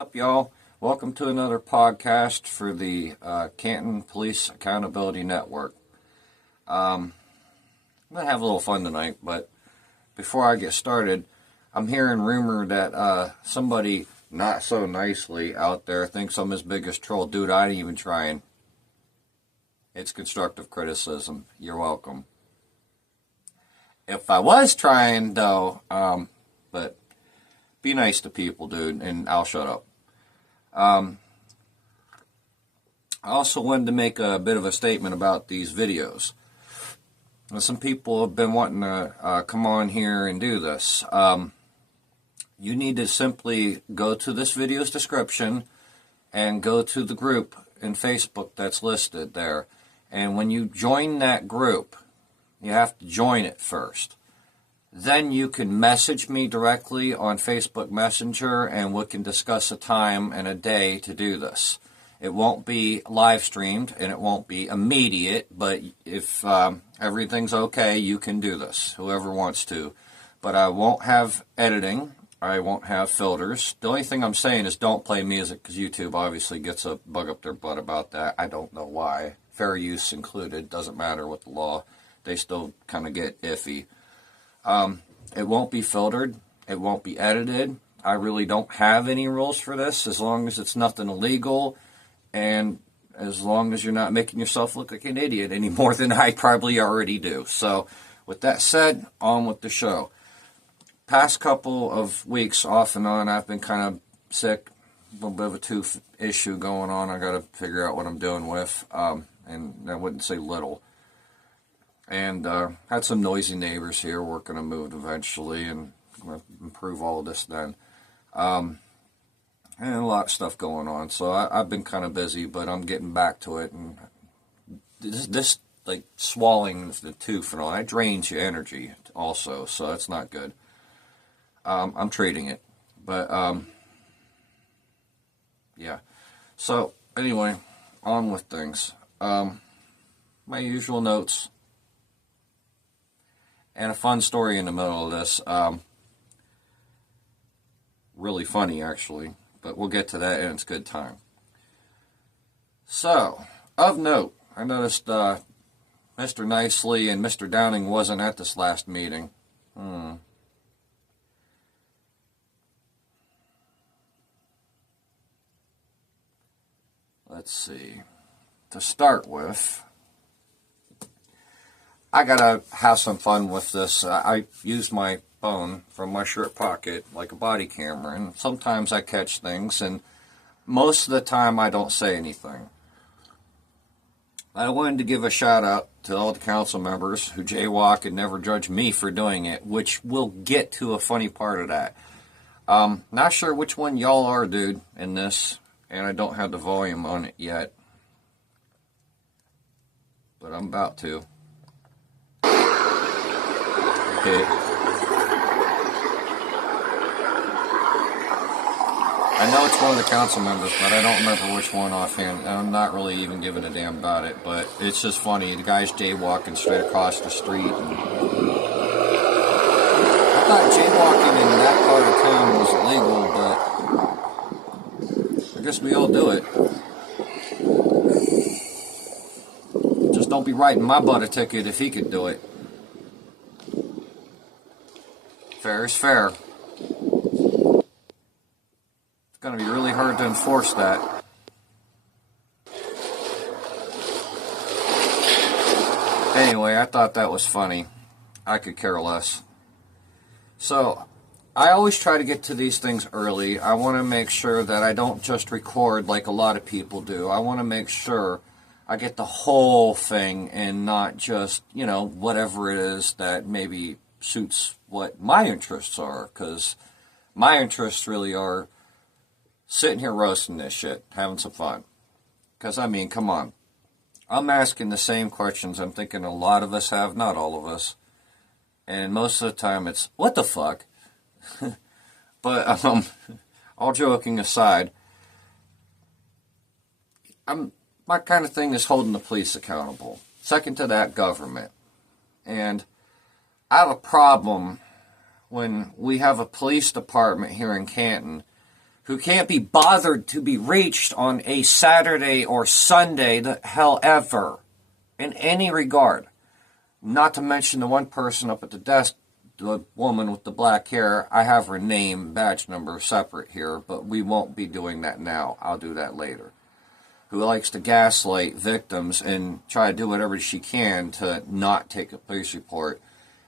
Up, y'all? Welcome to another podcast for the Canton Police Accountability Network. I'm going to have a little fun tonight, but before I get started, I'm hearing rumor that somebody not so nicely out there thinks I'm his biggest troll. Dude, I ain't even trying. It's constructive criticism. You're welcome. If I was trying, though, but be nice to people, dude, and I'll shut up. I also wanted to make a bit of a statement about these videos. Some people have been wanting to come on here and do this. You need to simply go to this video's description and go to the group in Facebook that's listed there. And when you join that group, you have to join it first. Then you can message me directly on Facebook Messenger and we can discuss a time and a day to do this. It won't be live streamed and it won't be immediate, but if everything's okay, you can do this, whoever wants to. But I won't have editing. I won't have filters. The only thing I'm saying is don't play music because YouTube obviously gets a bug up their butt about that. I don't know why. Fair use included. Doesn't matter with the law. They still kind of get iffy. It won't be filtered. It won't be edited. I really don't have any rules for this as long as it's nothing illegal and as long as you're not making yourself look like an idiot any more than I probably already do. So with that said, on with the show. Past couple of weeks off and on, I've been kind of sick. A little bit of a tooth issue going on. I got to figure out what I'm doing with. And I wouldn't say little. And had some noisy neighbors here. We're going to move eventually and improve all of this then. And a lot of stuff going on. So I've been kind of busy, but I'm getting back to it. And this like swallowing the tooth and all, that drains your energy also. So that's not good. I'm treating it. But yeah. So anyway, on with things. My usual notes. And a fun story in the middle of this. Really funny, actually. But we'll get to that in its good time. So, of note, I noticed Mr. Nicely and Mr. Downing wasn't at this last meeting. Let's see. To start with, I gotta have some fun with this. I use my phone from my shirt pocket like a body camera, and sometimes I catch things, and most of the time I don't say anything. I wanted to give a shout out to all the council members who jaywalk and never judge me for doing it, which we'll get to a funny part of that. Not sure which one y'all are, dude, in this, and I don't have the volume on it yet, but I'm about to. Okay. I know it's one of the council members, but I don't remember which one offhand. I'm not really even giving a damn about it, but it's just funny. The guy's jaywalking straight across the street. And I thought jaywalking in that part of town was illegal, but I guess we all do it. Just don't be writing my butt a ticket if he could do it. Fair is fair. It's going to be really hard to enforce that. Anyway, I thought that was funny. I could care less. So, I always try to get to these things early. I want to make sure that I don't just record like a lot of people do. I want to make sure I get the whole thing and not just, whatever it is that maybe suits what my interests are, because my interests really are sitting here roasting this shit, having some fun. Because, come on. I'm asking the same questions I'm thinking a lot of us have, not all of us. And most of the time it's, what the fuck? But, all joking aside, my kind of thing is holding the police accountable. Second to that, government. And I have a problem when we have a police department here in Canton who can't be bothered to be reached on a Saturday or Sunday, the hell ever, in any regard. Not to mention the one person up at the desk, the woman with the black hair. I have her name, badge number separate here, but we won't be doing that now. I'll do that later. Who likes to gaslight victims and try to do whatever she can to not take a police report.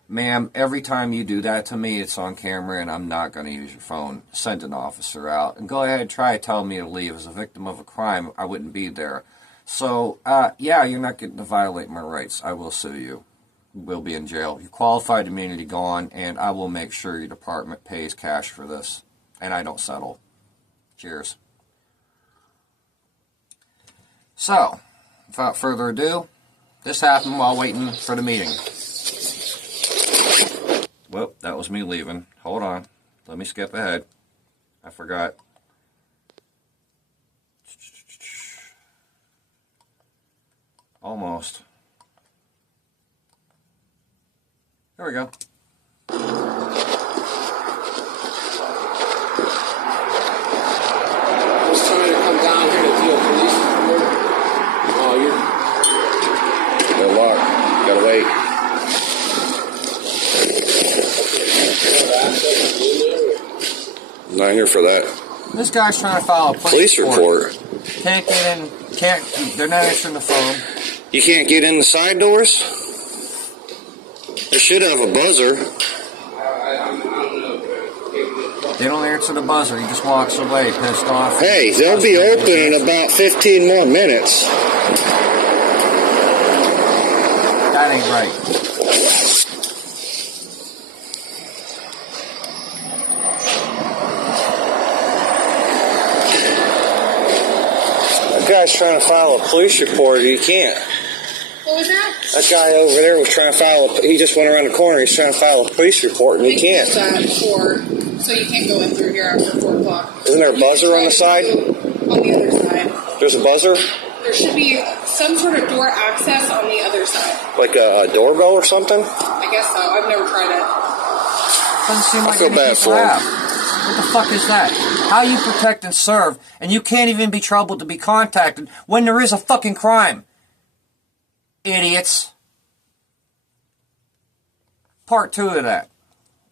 Ma'am, every time you do that to me, it's on camera, and I'm not going to use your phone. Send an officer out. And go ahead and try to tell me to leave. As a victim of a crime, I wouldn't be there. So, yeah, you're not getting to violate my rights. I will sue you. You will be in jail. Your qualified immunity gone, and I will make sure your department pays cash for this. And I don't settle. Cheers. So, without further ado, this happened while waiting for the meeting. Well, that was me leaving. Hold on. Let me skip ahead. I forgot. Almost. There we go. I was trying to come down here to do a police report. Oh, Good luck. Gotta wait. I'm not here for that. This guy's trying to file a Police report. Can't get in. They're not answering the phone. You can't get in the side doors? They should have a buzzer. They don't answer the buzzer. He just walks away, pissed off. Hey, they'll be open in about 15 more minutes. That ain't right. That guy's trying to file a police report. He can't. What was that? That guy over there was trying to he just went around the corner. He's trying to file a police report, and he can't. So you can't go in through here after 4 o'clock. Isn't there a buzzer on the side? On the other side. There's a buzzer? There should be some sort of door access on the other side. Like a doorbell or something? I guess so. I've never tried it. Doesn't seem like I feel bad for him. What the fuck is that? How you protect and serve, and you can't even be troubled to be contacted when there is a fucking crime? Idiots. Part 2 of that.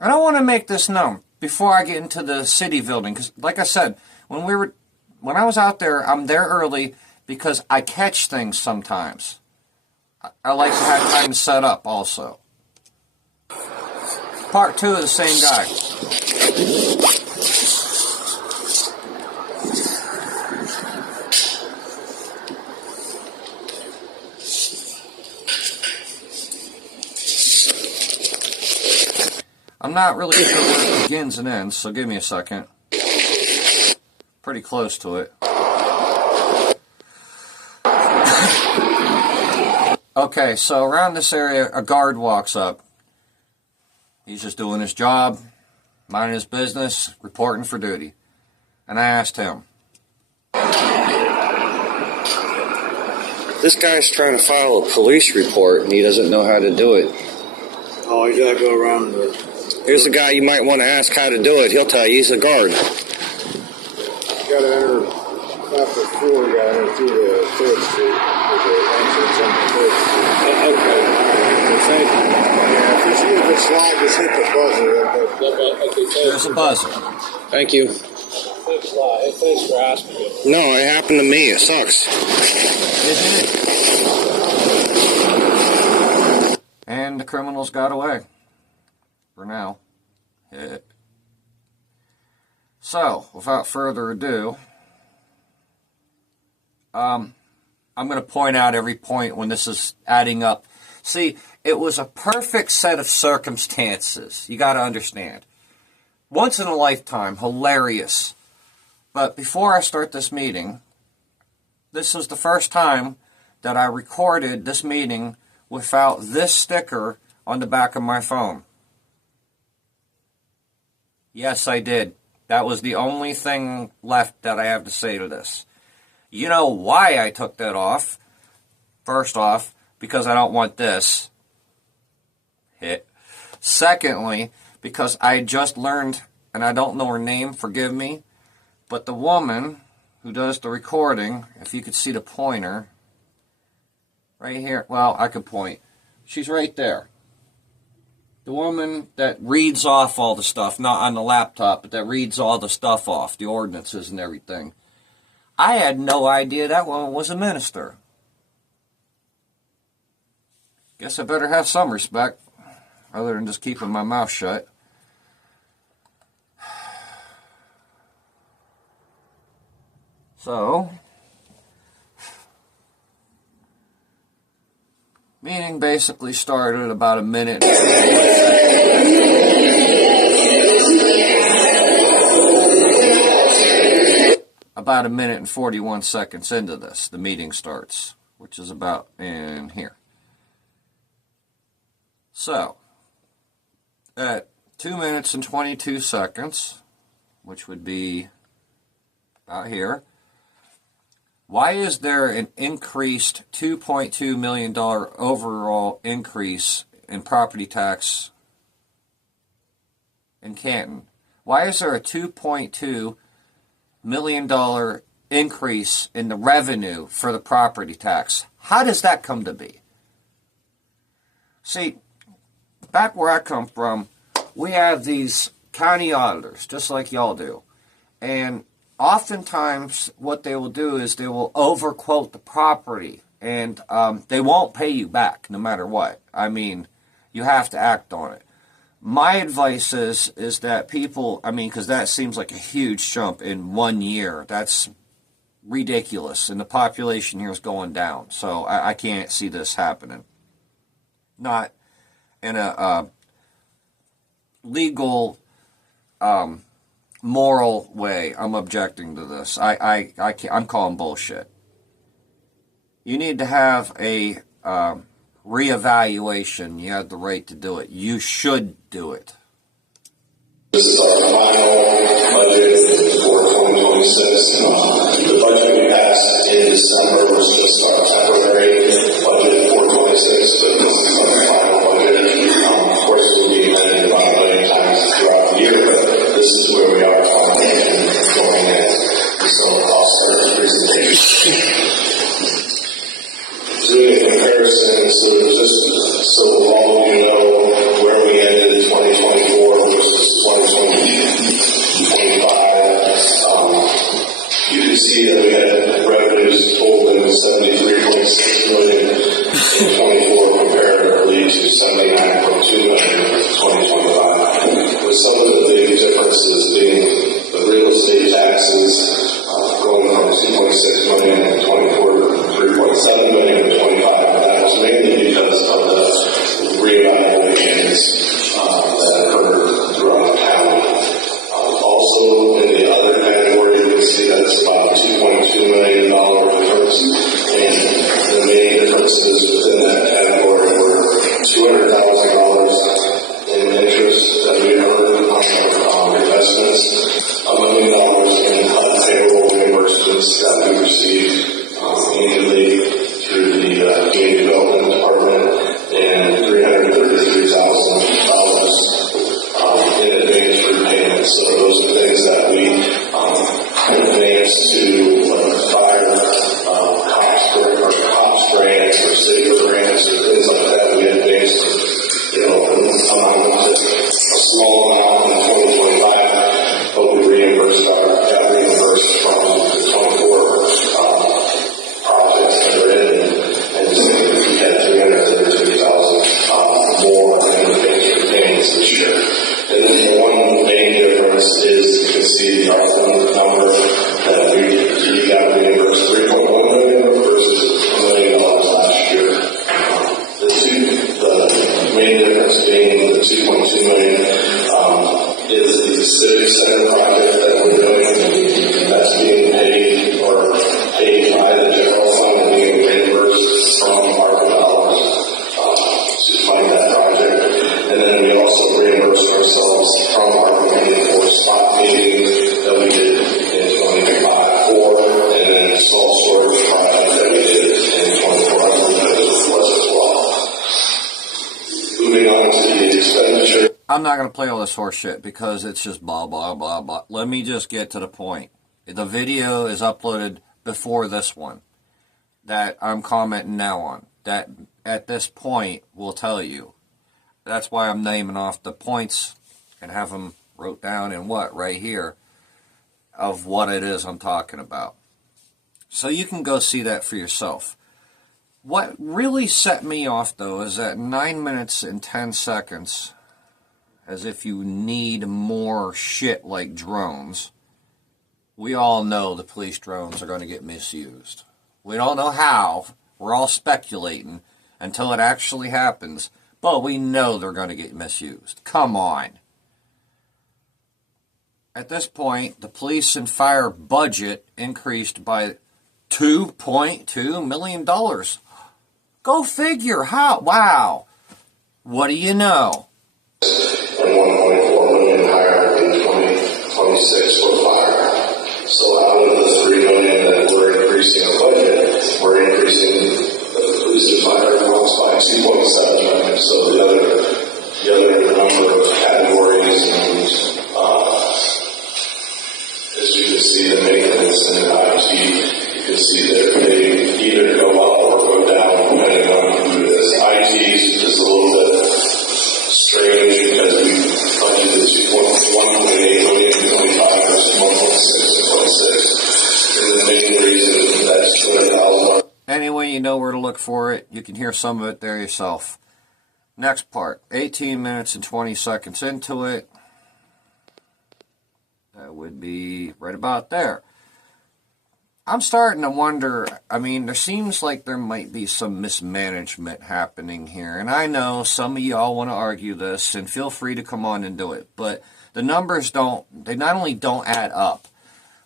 And I want to make this known before I get into the city building, because like I said, when I was out there, I'm there early because I catch things sometimes. I like to have time to set up also. Part 2 of the same guy. I'm not really sure where it begins and ends, so give me a second. Pretty close to it. Okay, so around this area, a guard walks up. He's just doing his job, minding his business, reporting for duty. And I asked him. This guy's trying to file a police report, and he doesn't know how to do it. Oh, you gotta go around the... Here's the guy you might want to ask how to do it. He'll tell you. He's a guard. You gotta enter after 4, you gotta enter through the 3rd Street. With the entrance on the 3rd Street. Okay. Thank you. Yeah, if it's locked, just hit the buzzer. There's a buzzer. Thank you. Thanks for asking me. No, it happened to me. It sucks. It did. And the criminals got away. For now. So, without further ado, I'm going to point out every point when this is adding up. See, it was a perfect set of circumstances. You got to understand. Once in a lifetime, hilarious. But before I start this meeting, this was the first time that I recorded this meeting without this sticker on the back of my phone. Yes, I did. That was the only thing left that I have to say to this. You know why I took that off? First off, because I don't want this hit. Secondly, because I just learned, and I don't know her name, forgive me, But the woman who does the recording, if you could see the pointer, right here, well, I could point. She's right there. The woman that reads off all the stuff, not on the laptop, but that reads all the stuff off, the ordinances and everything. I had no idea that woman was a minister. Guess I better have some respect, other than just keeping my mouth shut. So, meeting basically started about a minute. About a minute and 41 seconds into this, the meeting starts, which is about in here. So, at 2 minutes and 22 seconds, which would be about here, why is there an increased $2.2 million overall increase in property tax in Canton? Why is there a $2.2 million increase in the revenue for the property tax? How does that come to be? See, back where I come from, we have these county auditors, just like y'all do. And oftentimes what they will do is they will overquote the property, and they won't pay you back no matter what. I mean, you have to act on it. My advice is that people, I mean, because that seems like a huge jump in 1 year. That's ridiculous, and the population here is going down. So I can't see this happening. Not in a legal, moral way. I'm objecting to this. I'm calling bullshit. You need to have a reevaluation. You have the right to do it. You should do it. This is our final budget for 2026. The budget we passed in December was just our temporary budget for 26, but this is our final budget. Of course, it will be amended about a million times throughout the year, but this is where we are going in. So I'll start the presentation. Doing a comparison, so all of you know where we ended 2024 versus 2025. You can see that we had revenues totaling $73.6 million in 24 comparatively to $79.2 million in 2025. With some of the big differences being the real estate taxes going from $2.6 million in 24 to $3.7 million in 25, and that was mainly because of the reevaluations that occurred throughout the county. Also, in the other category, you can see that's about $2.2 million difference, and the main differences within that category were $200,000 in interest that we earned on our investments, $1 million in HUD payroll reimbursements that we received annually through the Community Development Department, and $333,000 in advance repayments. So those are things that we advanced to fire cops grants or safer grants or things like that. We advanced, a small amount in 2025, but we got reimbursed from the 24 projects that are in, and we had $333,000 more in advance repayments this year. And then the one main difference is you can see the ARPA number that we got reimbursed $3.1 million versus $1 million last year. The main difference being the $2.2 million is the civic center project that we're doing. That's being paid by the general fund and being reimbursed from ARPA dollars to fund that project. And then we also reimbursed ourselves from ARPA money for spot paving that we did in 2025, and then salt storage project that we did in 24. I believe that was as well. Moving on to the expenditure. I'm not going to play all this horse shit because it's just blah, blah, blah, blah. Let me just get to the point. The video is uploaded before this one that I'm commenting now on. That at this point will tell you. That's why I'm naming off the points and have them wrote down in what right here of what it is I'm talking about. So you can go see that for yourself. What really set me off, though, is that 9 minutes and 10 seconds, as if you need more shit like drones. We all know the police drones are going to get misused. We don't know how. We're all speculating until it actually happens. But we know they're going to get misused. Come on. At this point, the police and fire budget increased by $2.2 million. Go figure. How? Wow. What do you know? And 1.4 million higher in 2026 for fire. So out of the 3 million that we're increasing our budget, we're increasing the police and fire costs by 2.7 million. So the other number of categories and as you can see, the maintenance and the IT, you can see that they either go up or go down depending on who it is. IT is a little bit strange because we budgeted 1.8 million in 25 versus 1.6 in 26. And the main reason that's $200,000. Anyway, you know where to look for it. You can hear some of it there yourself. Next part, 18 minutes and 20 seconds into it. That would be right about there. I'm starting to wonder, I mean, there seems like there might be some mismanagement happening here. And I know some of y'all want to argue this, and feel free to come on and do it. But the numbers they not only don't add up,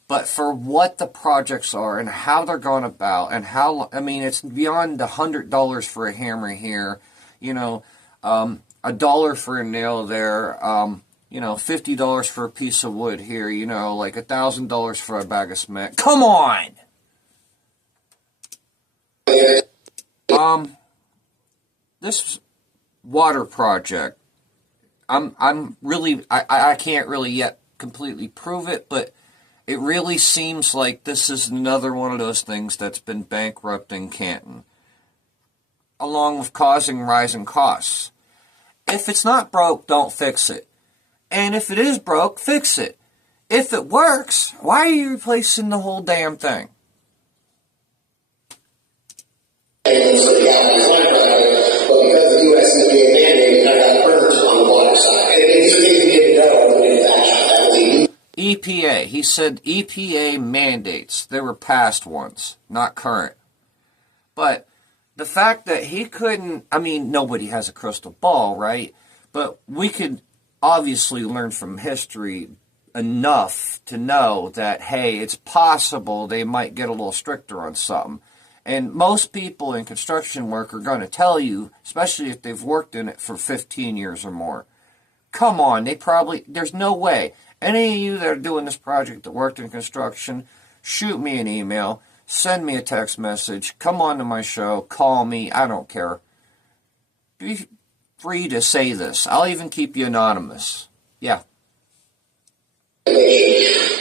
but for what the projects are and how they're going about and how, I mean, it's beyond $100 for a hammer here, you know, $1 for a nail there, you know, $50 for a piece of wood here, you know, like $1,000 for a bag of cement. Come on! This water project, I'm really, I can't really yet completely prove it, but it really seems like this is another one of those things that's been bankrupting Canton, along with causing rising costs. If it's not broke, don't fix it. And if it is broke, fix it. If it works, why are you replacing the whole damn thing? And so the gallons went right, but because the U.S. C.P.A.N. mandate, I got burnt on the water side. And these are things we didn't know when it action. That was a EPA. He said EPA mandates. They were past ones, not current. But the fact that he couldn't, I mean, nobody has a crystal ball, right? But we could obviously learn from history enough to know that, hey, it's possible they might get a little stricter on something. And most people in construction work are going to tell you, especially if they've worked in it for 15 years or more. Come on, there's no way. Any of you that are doing this project that worked in construction, shoot me an email, send me a text message, come on to my show, call me, I don't care. Be free to say this. I'll even keep you anonymous. Yeah.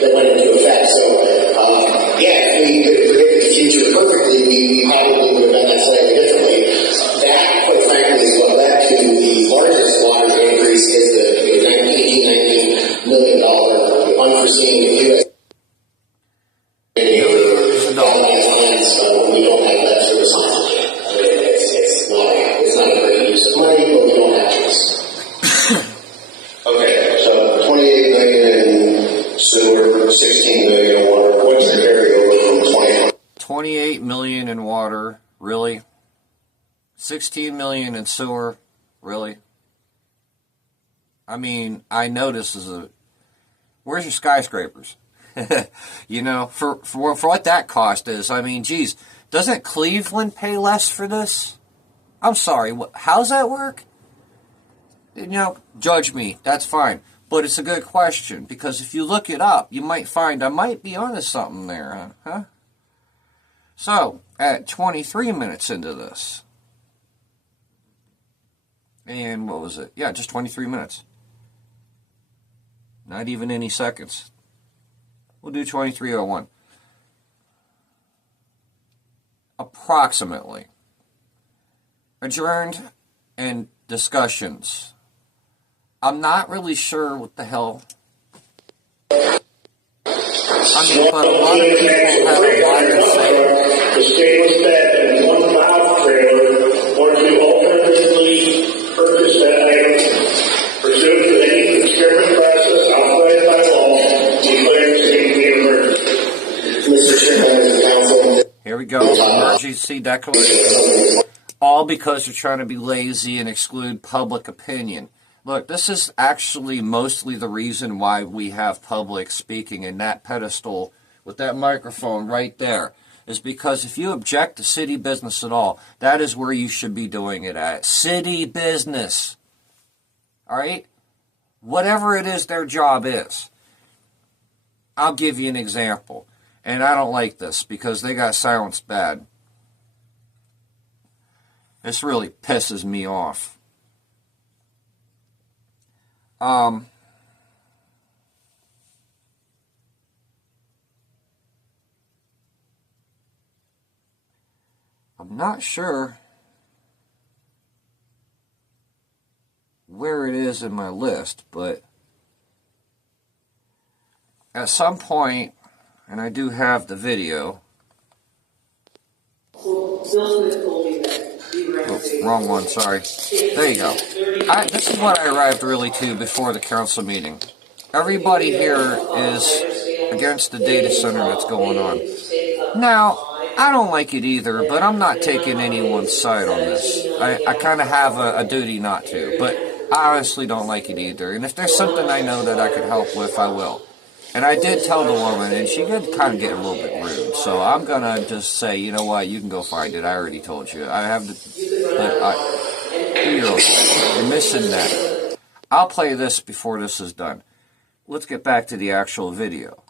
that went into effect. So, yeah, if we could predict the future perfectly, we probably would have done that slightly differently. That, quite frankly, is what led to the largest water increase is the $19 million unforeseen U.S. When we don't have that service on it. I mean, it's not a great use of money, but we don't have choice. Okay, so 28 million in sewer, 16 million in water. What's the carryover from 2020? 28 million in water, really? 16 million in sewer, really? I mean, I know this is where's your skyscrapers? You know, for what that cost is, I mean, geez, doesn't Cleveland pay less for this? I'm sorry, how's that work? You know, judge me, that's fine. But it's a good question, because if you look it up, you might find I might be onto something there, huh? So, at 23 minutes into this, and what was it? Yeah, just 23 minutes. Not even any seconds. We'll do 2301. Approximately. Adjourned and discussions. I'm not really sure what the hell. I mean, but a lot of people have a lot to say. The state was fed in one valve trailer, or to alternatively purchase that item pursuant to any procurement process authorized by law, declaring safety emergency. Mr. Chairman and Council. Here we go. Emergency declaration. All because you're trying to be lazy and exclude public opinion. Look, this is actually mostly the reason why we have public speaking in that pedestal with that microphone right there. Is because if you object to city business at all, that is where you should be doing it at. City business. All right? Whatever it is their job is. I'll give you an example. And I don't like this because they got silenced bad. This really pisses me off. I'm not sure where it is in my list, but at some point, and I do have the video. Oh, wrong one, sorry. There you go. This is what I arrived really to before the council meeting. Everybody here is against the data center that's going on. Now, I don't like it either, but I'm not taking anyone's side on this. I kind of have a duty not to, but I honestly don't like it either. And if there's something I know that I could help with, I will. And I did tell the woman, and she did kind of get a little bit rude. So I'm going to just say, you know what, you can go find it. I already told you. I have the... You're missing that. I'll play this before this is done. Let's get back to the actual video.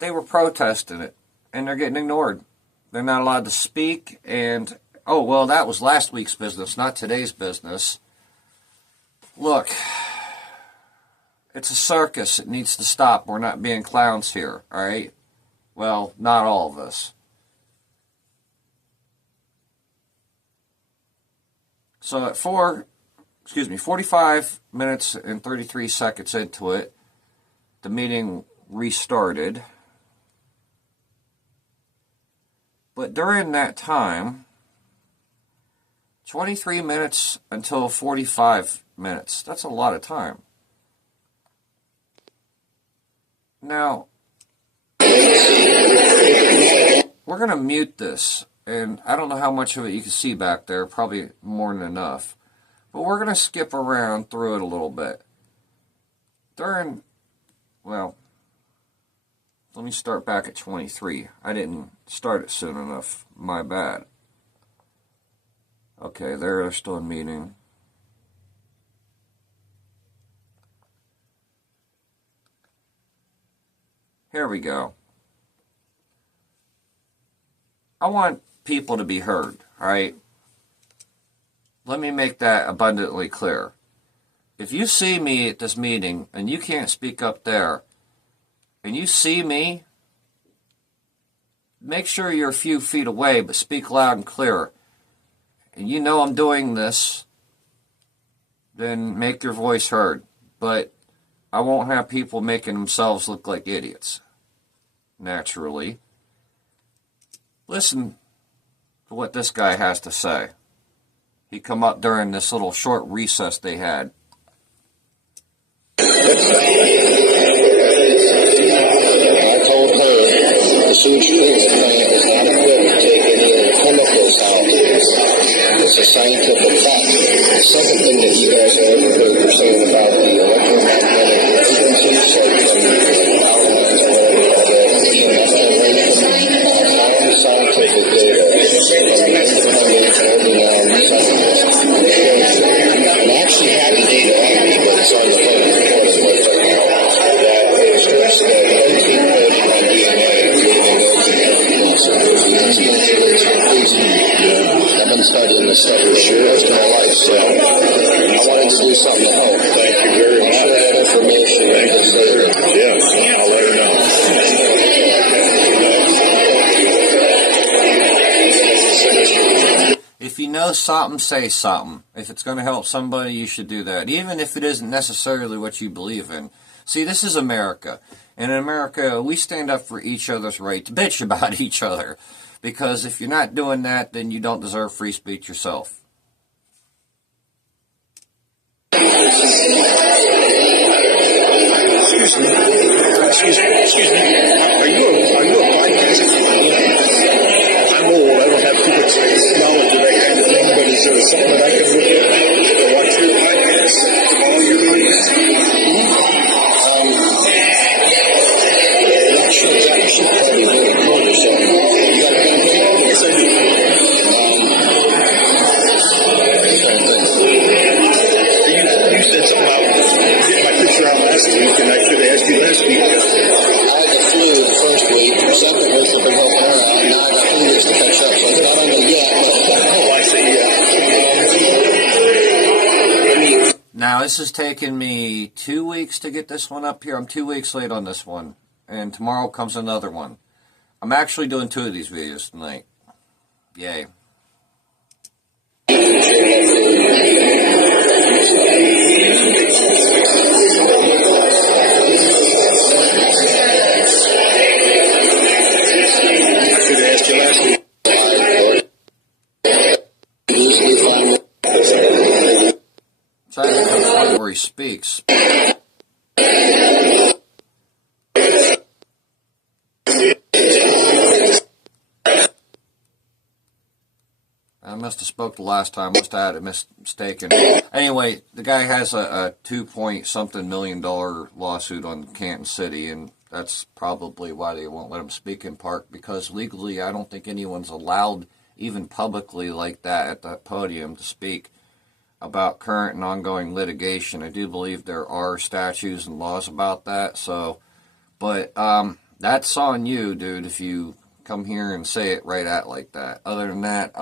They were protesting it, and they're getting ignored. They're not allowed to speak, and... Oh, well, that was last week's business, not today's business. Look, it's a circus. It needs to stop. We're not being clowns here, all right? Well, not all of us. So at 45 minutes and 33 seconds into it, the meeting restarted. But during that time... 23 minutes until 45 minutes. That's a lot of time. Now, we're going to mute this. And I don't know how much of it you can see back there. Probably more than enough. But we're going to skip around through it a little bit. Well, let me start back at 23. I didn't start it soon enough. My bad. Okay, they're still in meeting. Here we go. I want people to be heard, alright? Let me make that abundantly clear. If you see me at this meeting and you can't speak up there, and you see me, make sure you're a few feet away, but speak loud and clear. And you know I'm doing this, then make your voice heard. But I won't have people making themselves look like idiots. Naturally. Listen to what this guy has to say. He come up during this little short recess they had. I told her the sewage treatment plant is not equipped to take any of the chemicals out. It's a scientific fact. The second thing that you guys have heard were saying about the electromagnetic frequencies, like from power lines or whatever, the EMF generation, non-scientific data from independent, world-renowned scientists. And I actually have the data on me, but it's on the phone recording with right now. That it strips the protein coding on DNA, leaving those in everything else. It's crazy. I've been studying this stuff for sure most of my life, so know something, say something. If it's going to help somebody, you should do that, even if it isn't necessarily what you believe in. See, this is America. And in America, we stand up for each other's right to bitch about each other. Because if you're not doing that, then you don't deserve free speech yourself. Excuse me. Excuse me. Are you a podcaster? I'm old. I don't have too much knowledge of that kind of thing, but is there something that I can look at to watch your podcast, to follow your podcast? I'm not sure exactly. You should probably know or something. You got a pen and paper? Yes, I do. You said something about getting my picture out last week, and I should have asked you last week. I had the flu the first week. The second week I've been helping her out. Now I got 3 weeks to catch up, so it's not on me yet. Oh, I see, yeah. Now, this has taken me 2 weeks to get this one up here. I'm 2 weeks late on this one. And tomorrow comes another one. I'm actually doing 2 of these videos tonight. Yay. It's actually the point where he speaks. I must have spoke the last time. Must have had it mistaken. Anyway, the guy has a 2-point-something million lawsuit on Canton City, and that's probably why they won't let him speak in part, because legally I don't think anyone's allowed, even publicly like that at that podium, to speak about current and ongoing litigation. I do believe there are statutes and laws about that, so, but that's on you, dude, if you come here and say it right out like that. Other than that,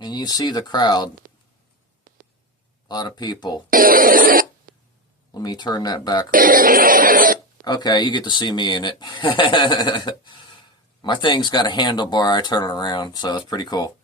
and you see the crowd, a lot of people. Let me turn that back around. Okay, you get to see me in it. My thing's got a handlebar, I turn it around, so it's pretty cool.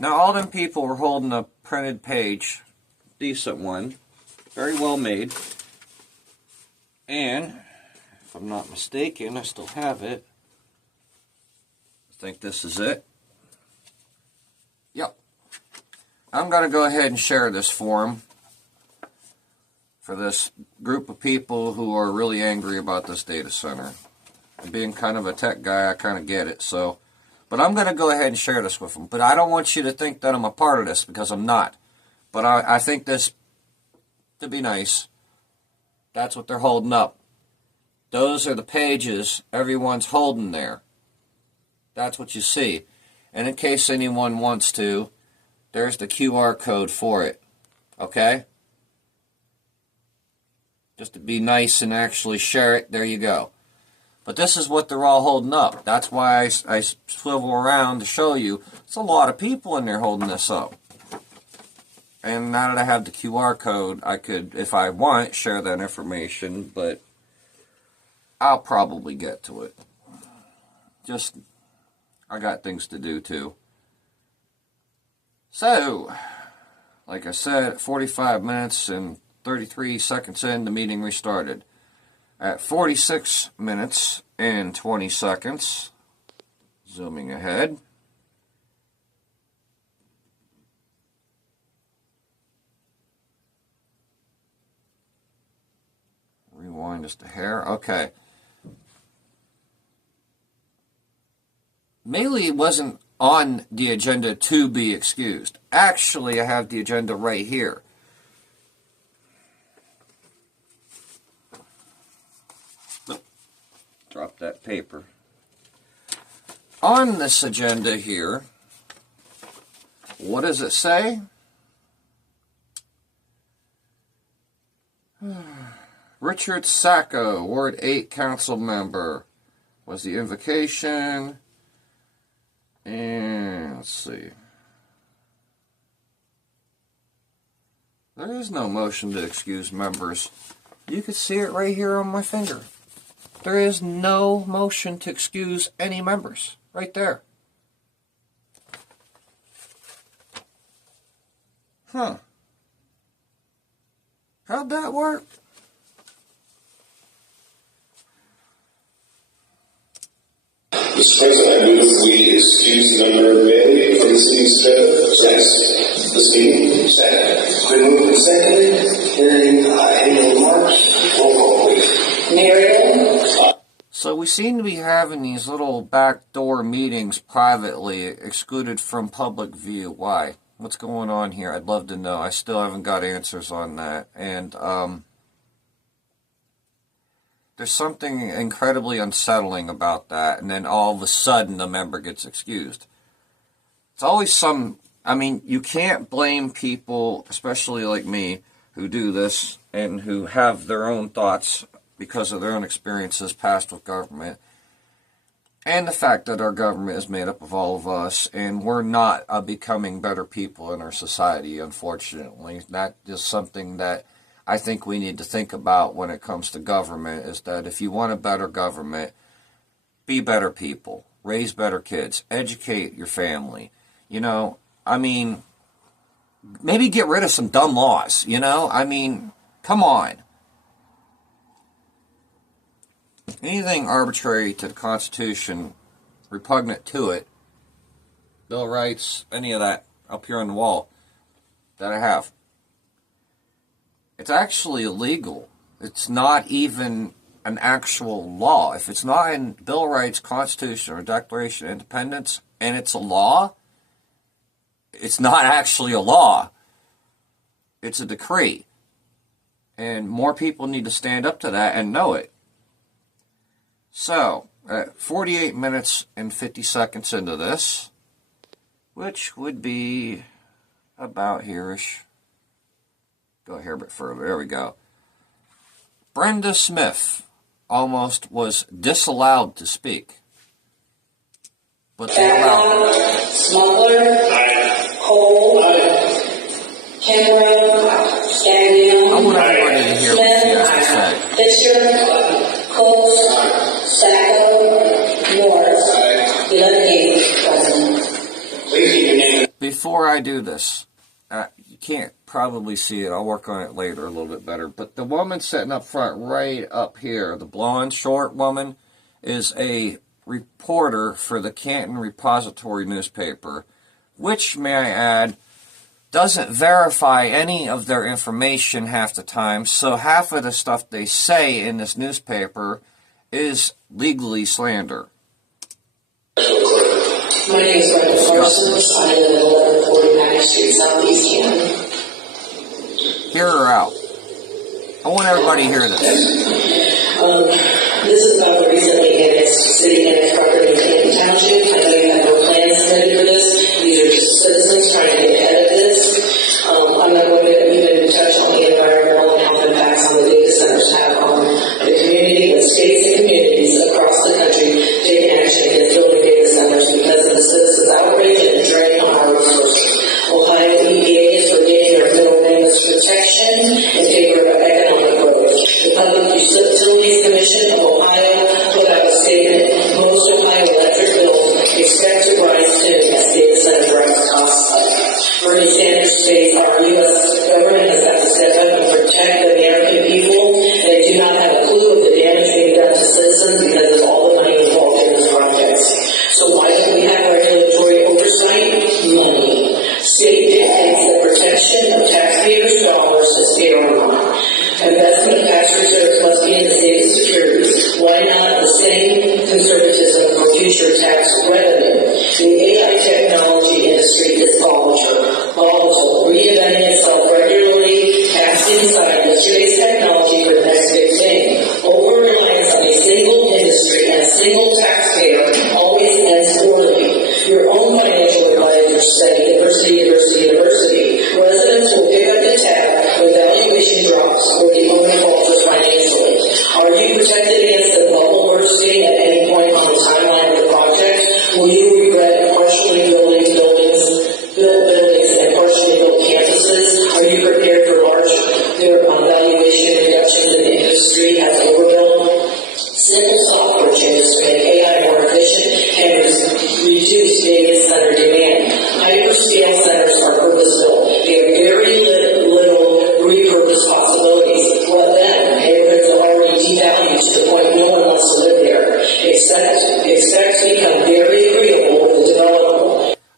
Now, all them people were holding a printed page, decent one, very well made, and, if I'm not mistaken, I still have it. I think this is it. Yep. I'm going to go ahead and share this forum for this group of people who are really angry about this data center. And being kind of a tech guy, I kind of get it, so... But I'm going to go ahead and share this with them. But I don't want you to think that I'm a part of this, because I'm not. But I think this, to be nice, that's what they're holding up. Those are the pages everyone's holding there. That's what you see. And in case anyone wants to, there's the QR code for it. Okay? Just to be nice and actually share it, there you go. But this is what they're all holding up. That's why I swivel around to show you. It's a lot of people in there holding this up. And now that I have the QR code, I could, if I want, share that information, but I'll probably get to it. Just, I got things to do too. So, like I said, 45 minutes and 33 seconds in, the meeting restarted. At 46 minutes and 20 seconds, zooming ahead, rewind just a hair, okay. Melee wasn't on the agenda to be excused. Actually, I have the agenda right here. Drop that paper. On this agenda here, what does it say? Richard Sacco, Ward 8 council member, was the invocation. And let's see. There is no motion to excuse members. You can see it right here on my finger. There is no motion to excuse any members. Right there. Huh. How'd that work? Mr. President, I move we excuse member Bailey from the city's this meeting. Second. We move and seconded. Hearing any remarks? Roll call, please. Mary. So we seem to be having these little backdoor meetings privately, excluded from public view. Why? What's going on here? I'd love to know. I still haven't got answers on that. And there's something incredibly unsettling about that. And then all of a sudden the member gets excused. It's always I mean, you can't blame people, especially like me, who do this and who have their own thoughts because of their own experiences past with government, and the fact that our government is made up of all of us, and we're not becoming better people in our society, unfortunately. That is something that I think we need to think about when it comes to government, is that if you want a better government, be better people, raise better kids, educate your family. You know, I mean, maybe get rid of some dumb laws, you know? I mean, come on. Anything arbitrary to the Constitution, repugnant to it, Bill of Rights, any of that up here on the wall that I have, it's actually illegal. It's not even an actual law. If it's not in Bill of Rights, Constitution, or Declaration of Independence, and it's a law, it's not actually a law. It's a decree. And more people need to stand up to that and know it. So, 48 minutes and 50 seconds into this, which would be about here-ish. Go here a bit further. There we go. Brenda Smith almost was disallowed to speak. But they allowed her. Smuggler, Cole, Kimbrough, Scagnino, I want everybody to hear what she has to say. Fisher, Cole, Sacco, Norris, 11 present. Please keep your name. Before I do this, you can't probably see it. I'll work on it later a little bit better. But the woman sitting up front right up here, the blonde, short woman, is a reporter for the Canton Repository newspaper, which, may I add, doesn't verify any of their information half the time. So half of the stuff they say in this newspaper is legally slander. My name is Brenda Parsons. I live at 1149 Street, Southeast Canton. Hear her out. I want everybody to hear this. This is about the recently annexed city annexed property in Canton Township. I know you have no plans submitted for this. These are just citizens trying to get ahead of this. I'm not going to even touch on the environmental and health impacts on the data centers have on the community, but states and communities across the country taking action against building data centers because of the citizens' outrage and drain on our resources. Ohio EPA is forgetting their middle name is protection in favor of economic growth. The Public Utilities Commission of Ohio put out a statement. Most Ohio electric bills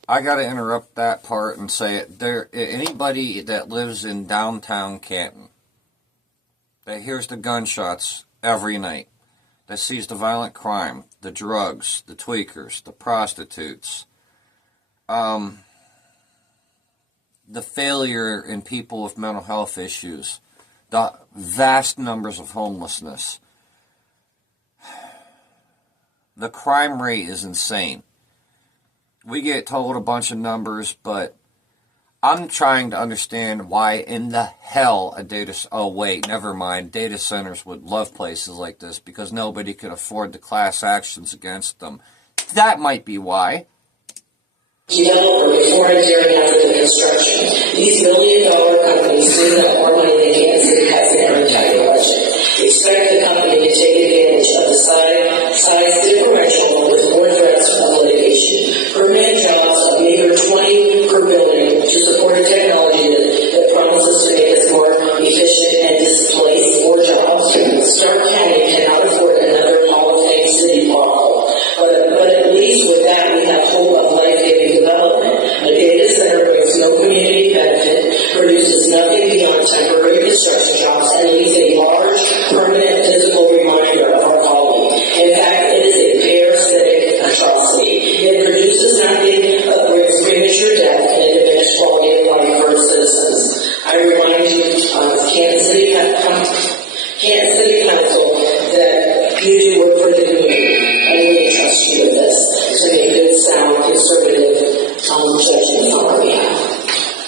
I got to interrupt that part and say anybody that lives in downtown Canton that hears the gunshots every night, that sees the violent crime, the drugs, the tweakers, the prostitutes, the failure in people with mental health issues, the vast numbers of homelessness, the crime rate is insane. We get told a bunch of numbers, but I'm trying to understand why in the hell data centers would love places like this, because nobody could afford the class actions against them. That might be why. Developer before and during after the construction. These billion-dollar companies soon have more money than Kansas City has in their entire budget. Expect the company to take advantage of the size differential with more threats from litigation. Permanent jobs of meager 20 per building to support a technology that promises to make us more efficient and displace more jobs. Stark County cannot afford another Hall of Fame city pothole. But at least with that, we have hope of life-giving development. A data center brings no community benefit, produces nothing beyond temporary construction jobs, and leaves a large, permanent physical reminder of our calling. In fact, it is a parasitic atrocity. It produces nothing but brings premature death and a diminished quality of life for its citizens. I remind you, Canton City Council, that you do work for the community, and we trust you with this to make good, sound, conservative judgments on our behalf.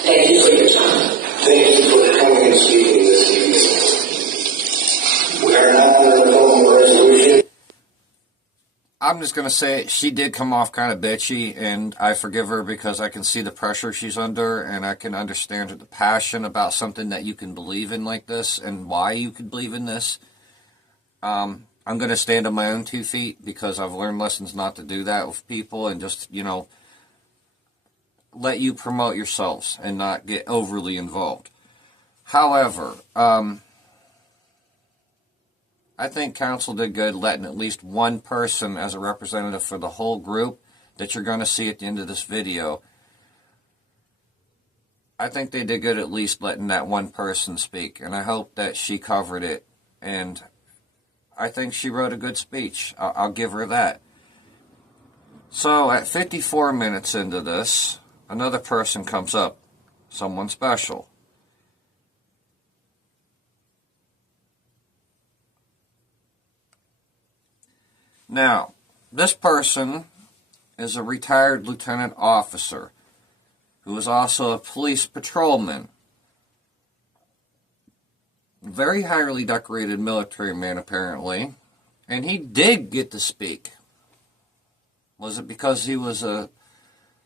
Thank you for your time. Thank you for coming and speaking this evening. We are now under the voting resolution. I'm just going to say she did come off kind of bitchy, and I forgive her because I can see the pressure she's under, and I can understand the passion about something that you can believe in like this and why you could believe in this. I'm going to stand on my own 2 feet because I've learned lessons not to do that with people and just, let you promote yourselves and not get overly involved. However, I think council did good letting at least one person as a representative for the whole group that you're going to see at the end of this video. I think they did good at least letting that one person speak, and I hope that she covered it, and I think she wrote a good speech. I'll give her that. So at 54 minutes into this, another person comes up, someone special. Now, this person is a retired lieutenant officer who is also a police patrolman. Very highly decorated military man, apparently. And he did get to speak. Was it because he was a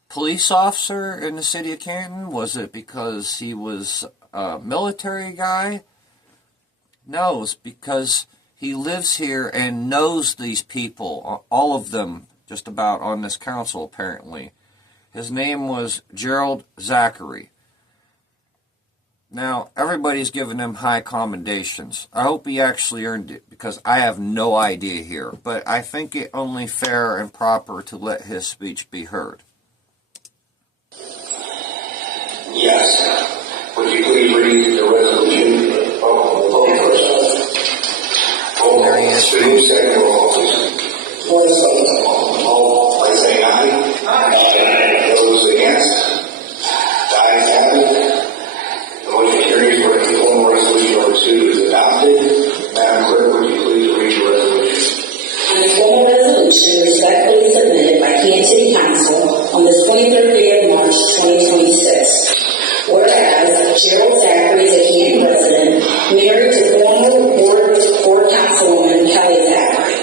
police officer in the city of Canton? Was it because he was a military guy? No, it's because he lives here and knows these people, all of them just about on this council apparently. His name was Gerald Zachary. Now, everybody's giving him high commendations. I hope he actually earned it because I have no idea here. But I think it only fair and proper to let his speech be heard. Yes. Would you please read the resolution? There he is. All by saying aye. Aye. Those against? The ayes have it. The motion carries. Formal resolution number 2 is adopted. Madam Clerk, would you please read the resolution? On a formal resolution respectfully submitted by Canton City Council on the 23rd day of March 2026. Whereas Gerald Zachary is a Canton resident, married to former Ward 4 Councilwoman Kelly Zachary.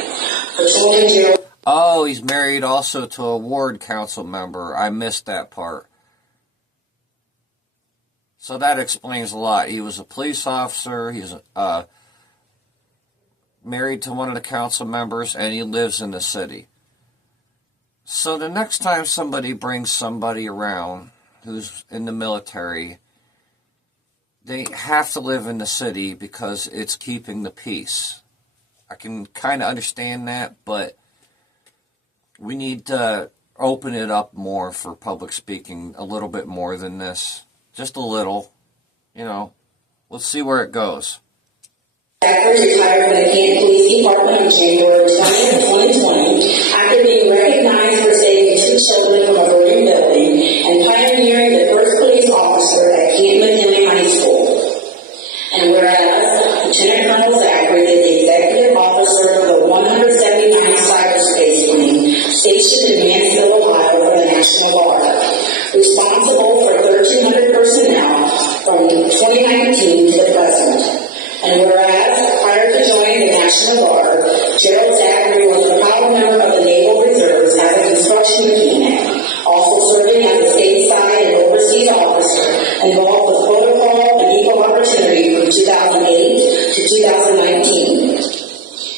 Patrolman Gerald. Oh, he's married also to a ward council member. I missed that part. So that explains a lot. He was a police officer. He's married to one of the council members, and he lives in the city. So the next time somebody brings somebody around who's in the military, they have to live in the city because it's keeping the peace. I can kind of understand that, but we need to open it up more for public speaking, a little bit more than this. Just a little. You know, let's see where it goes. Zachary retired from the Canton Police Department on January 20th, 2020, after being recognized for saving 2 children from a burning building and pioneering the first police officer at Canton McKinley High School. And whereas Lieutenant Colonel Zachary is the executive officer of the 179th Cyberspace Wing stationed in Mansfield, Ohio for the National Guard, responsible for 1,300 personnel from 2019 to the present. And whereas, prior to joining the National Guard, Gerald Zachary was a proud member of the Naval Reserves as a construction mechanic, also serving as a stateside and overseas officer involved with protocol and equal opportunity from 2008 to 2019.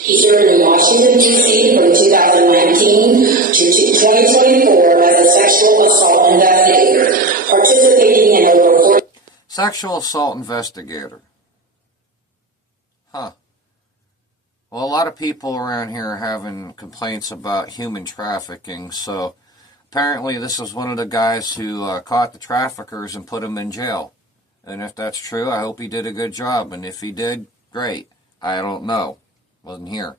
He served in Washington, D.C. from 2019 to 2024 as a sexual assault investigator, participating in over 40... Sexual assault investigator. Huh. Well, a lot of people around here are having complaints about human trafficking, so apparently this is one of the guys who caught the traffickers and put them in jail. And if that's true, I hope he did a good job. And if he did, great. I don't know. Wasn't here.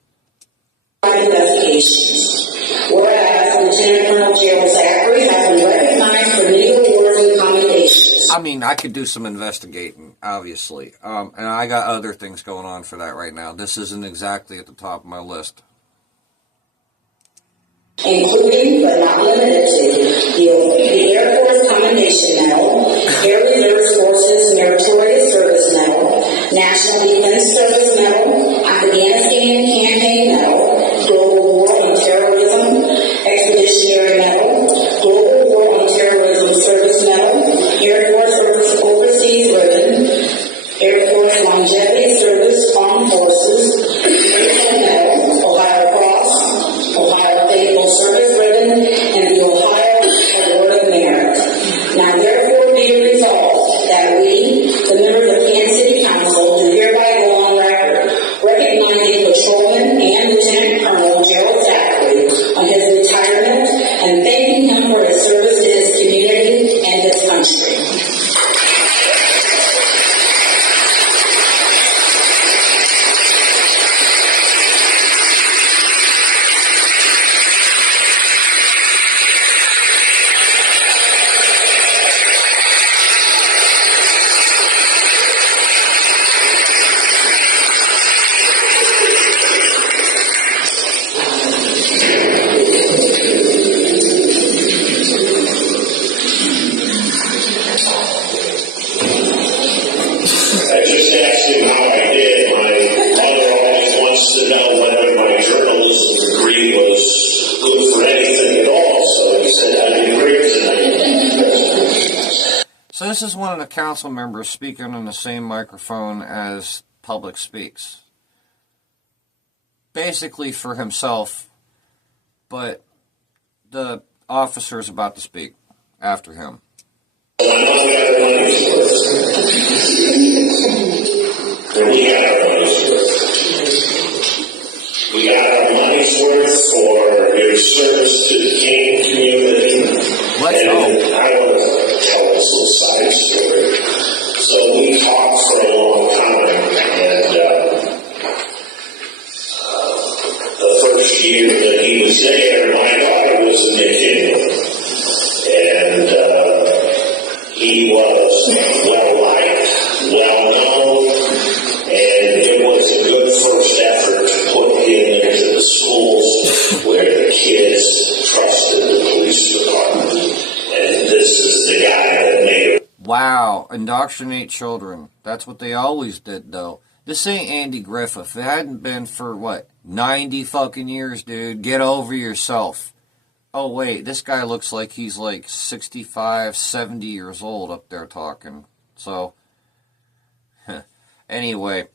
Investigations. Whereas Lieutenant Colonel Gerald Zachary has been recognized for many awards and commendations. I mean, I could do some investigating, obviously. And I got other things going on for that right now. This isn't exactly at the top of my list. Including, but not limited to, the Air Force Commendation Medal, Air Reserve Forces Meritorious Service Medal, National Defense Service Medal, Afghanistan Campaign Medal, Global War on Terrorism, Expeditionary Medal, Global War on Terrorism Service Medal, Air Force Overseas Ribbon, Air Force Longevity Service Armed Forces, Naval Medal, Ohio Cross, Ohio Faithful Service Ribbon, and the Ohio Award of Merit. Now therefore be it resolved that we, the members of Canton City Council, do hereby go on record recognizing Patrolman and Lieutenant Colonel Gerald Zachary on his retirement and thanking him for his service to his community and his country. I just asked him how I did. My mother always wants to know whether my journalism degree was good for anything at all. So he said, I did great tonight. So this is one of the council members speaking on the same microphone as public speaks. Basically for himself, but the officer is about to speak after him. My mom got her money's worth. And we got our money's worth. We got our money's worth for your service to the Canton community. Let's go. I want to tell this little side story. So we talked for a long time, and the first year that he was there, my daughter was in McKinley. And he was well-liked, well-known, and it was a good first effort to put him into the schools where the kids trusted the police department. And this is the guy that made it. Wow, indoctrinate children. That's what they always did, though. This ain't Andy Griffith. It hadn't been for, 90 fucking years, dude. Get over yourself. Oh, wait, this guy looks like he's 65, 70 years old up there talking. So, anyway,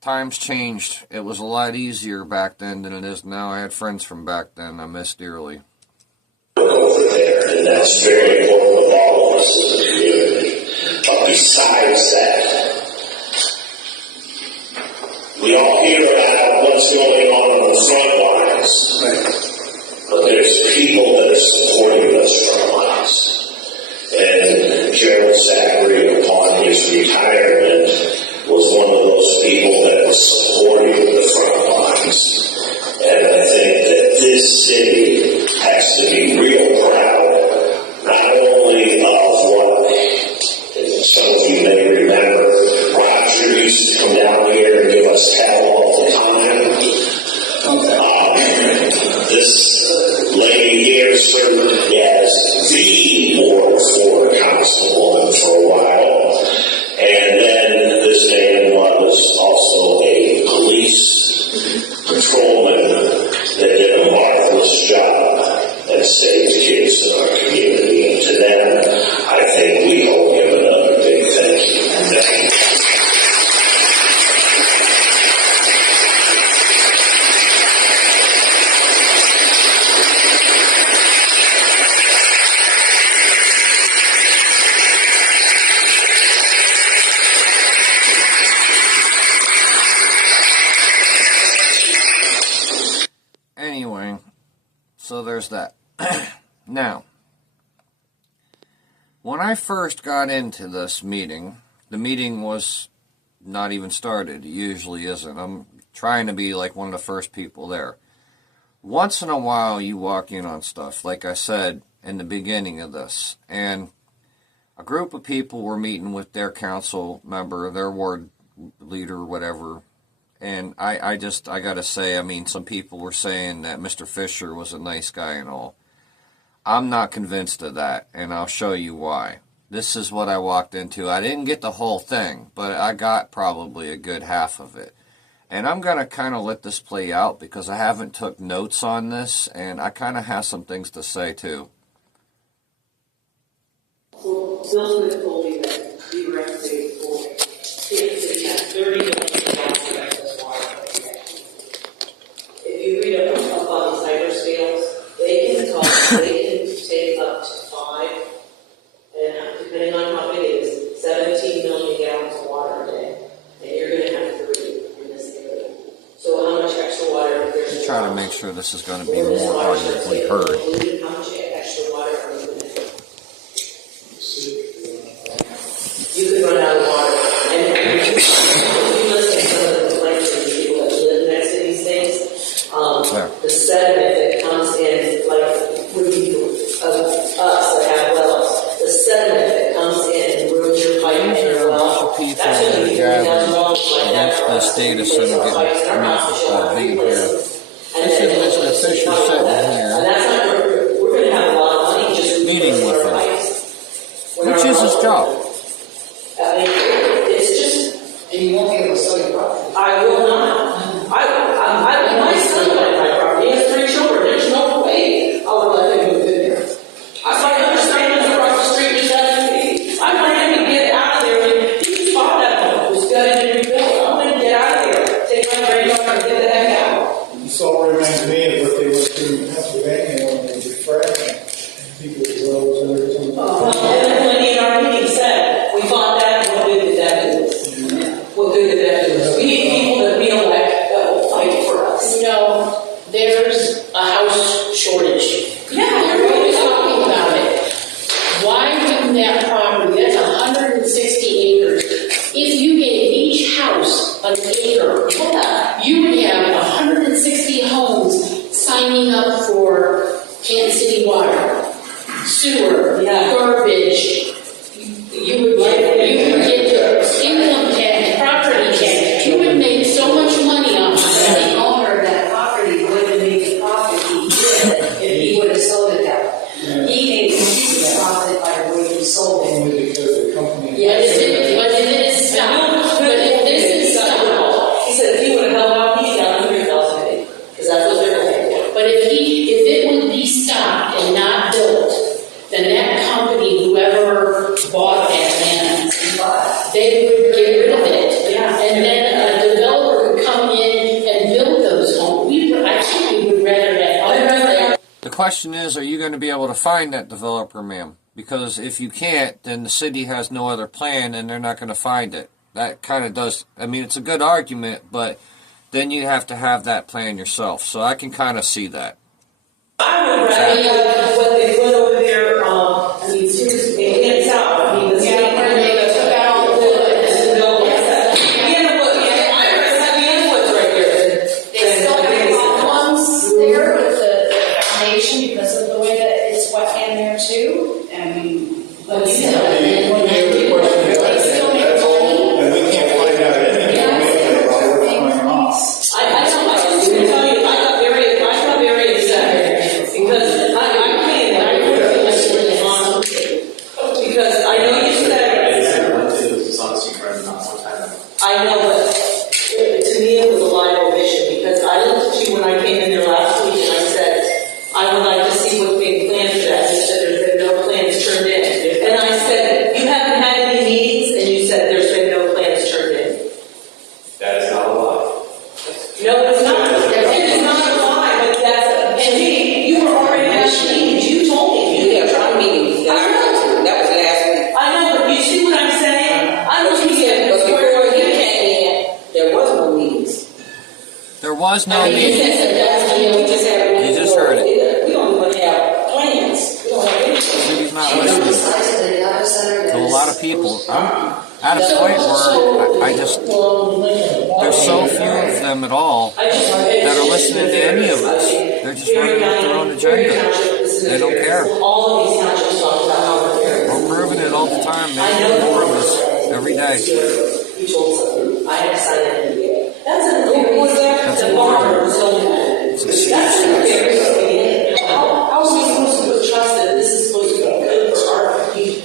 times changed. It was a lot easier back then than it is now. I had friends from back then I miss dearly. Over there, and that's very important of all of us as a community. But besides that, we all hear about what's going on the front lines. But there's people that are Zachary, upon his retirement, was one of those people that was supporting the front lines. And I think that this city has to be real proud, not only of what some of you may remember, Roger used to come down here and give us hell all the time. This lady here served as the Ward 4 Councilwoman for a while. And then this man was also a police patrolman that did a marvelous job and saved kids in our community. And to them, I think we owe him another big thank you. Thank you. Anyway, so there's that. Now, when I first got into this meeting, the meeting was not even started. It usually isn't. I'm trying to be like one of the first people there. Once in a while, you walk in on stuff, like I said in the beginning of this, and a group of people were meeting with their council member, their ward leader, whatever. And I gotta say, I mean, some people were saying that Mr. Fisher was a nice guy and all. I'm not convinced of that, and I'll show you why. This is what I walked into. I didn't get the whole thing, but I got probably a good half of it. And I'm gonna kind of let this play out because I haven't took notes on this, and I kind of have some things to say too. Well, Bill would have told you that we were estimating for Kansas City has 30 million gallons of excess water. If you read up on these hydro scales, they can take up to 5, and depending on how big it is, 17 million gallons of water a day. And you're going to have 3 in this area. So how much extra water? I'm trying to make sure this is going to be more audibly heard. How much extra water are you going to have? You could run out of water. And if you listen to some of the complaints from the people that live next to these things, the sediment that comes in, like would be us that have wells, the sediment that comes in and ruins your pipe and your well, people that's going to be $3,000 against this data center getting being here. This is Mr. Fisher sitting here, and that's not, we're going to have a lot of money just meeting with him, which is his job. I mean, it's just, and you won't be able to sell your property. I will not. My son bought my property. He has 3 children. There's no way I would let him move in there. I saw another stranger across the street just asking me. I want him to get out of there. He bought that home. It was gutted and rebuilt. I want him to get out of there. Take my granddaughter and get the heck out. It's all reminds me of what they went through in Pennsylvania when they were fracking people's wells and everything. And when in our meeting said, we fought that, what good did that do us? What good did that do us? We need people that we elect that will fight for us. You know, there's a house shortage. Yeah, Everybody's talking about it. Why wouldn't that property, that's 160 acres, if you gave each house an acre, you would have 160 homes signing up for Canton City water, sewer, garbage. You would get the income tax, property tax. You would make so much money off of that. The owner of that property would have made the profit he did if he would have sold it that way. He made a huge profit by the way he sold it. Only because the company. Yes, but it is stopped. But if this is stopped, He said if he would have held out, he's got 100,000 a day. Because that's what they're going for. but if it would be stopped and not built, then that company, whoever bought that land, they would get rid of it. And then a developer would come in and build those homes. I think we would rather that. The question is, are you going to be able to find that developer, ma'am? Because if you can't, then the city has no other plan and they're not going to find it. That kind of does, I mean, it's a good argument, but then you have to have that plan yourself. So I can kind of see that. I would rather what they put over there, I mean, seriously, it's out. I mean, the state was no You meeting. just heard it. We don't even have plans. We don't have anything. He's not listening to a lot of people. I'm at a point where I just, there's so few of them at all that are listening to any of us. They're just running with their own agenda. They don't care. All of these townships talk about how they're We're proving it all the time, man. We prove this every day. You told someone, I have signed an NDA. That's an NDA. That's a farmer. It's That's the very beginning. How are we supposed to put trust that this is supposed to be good for our people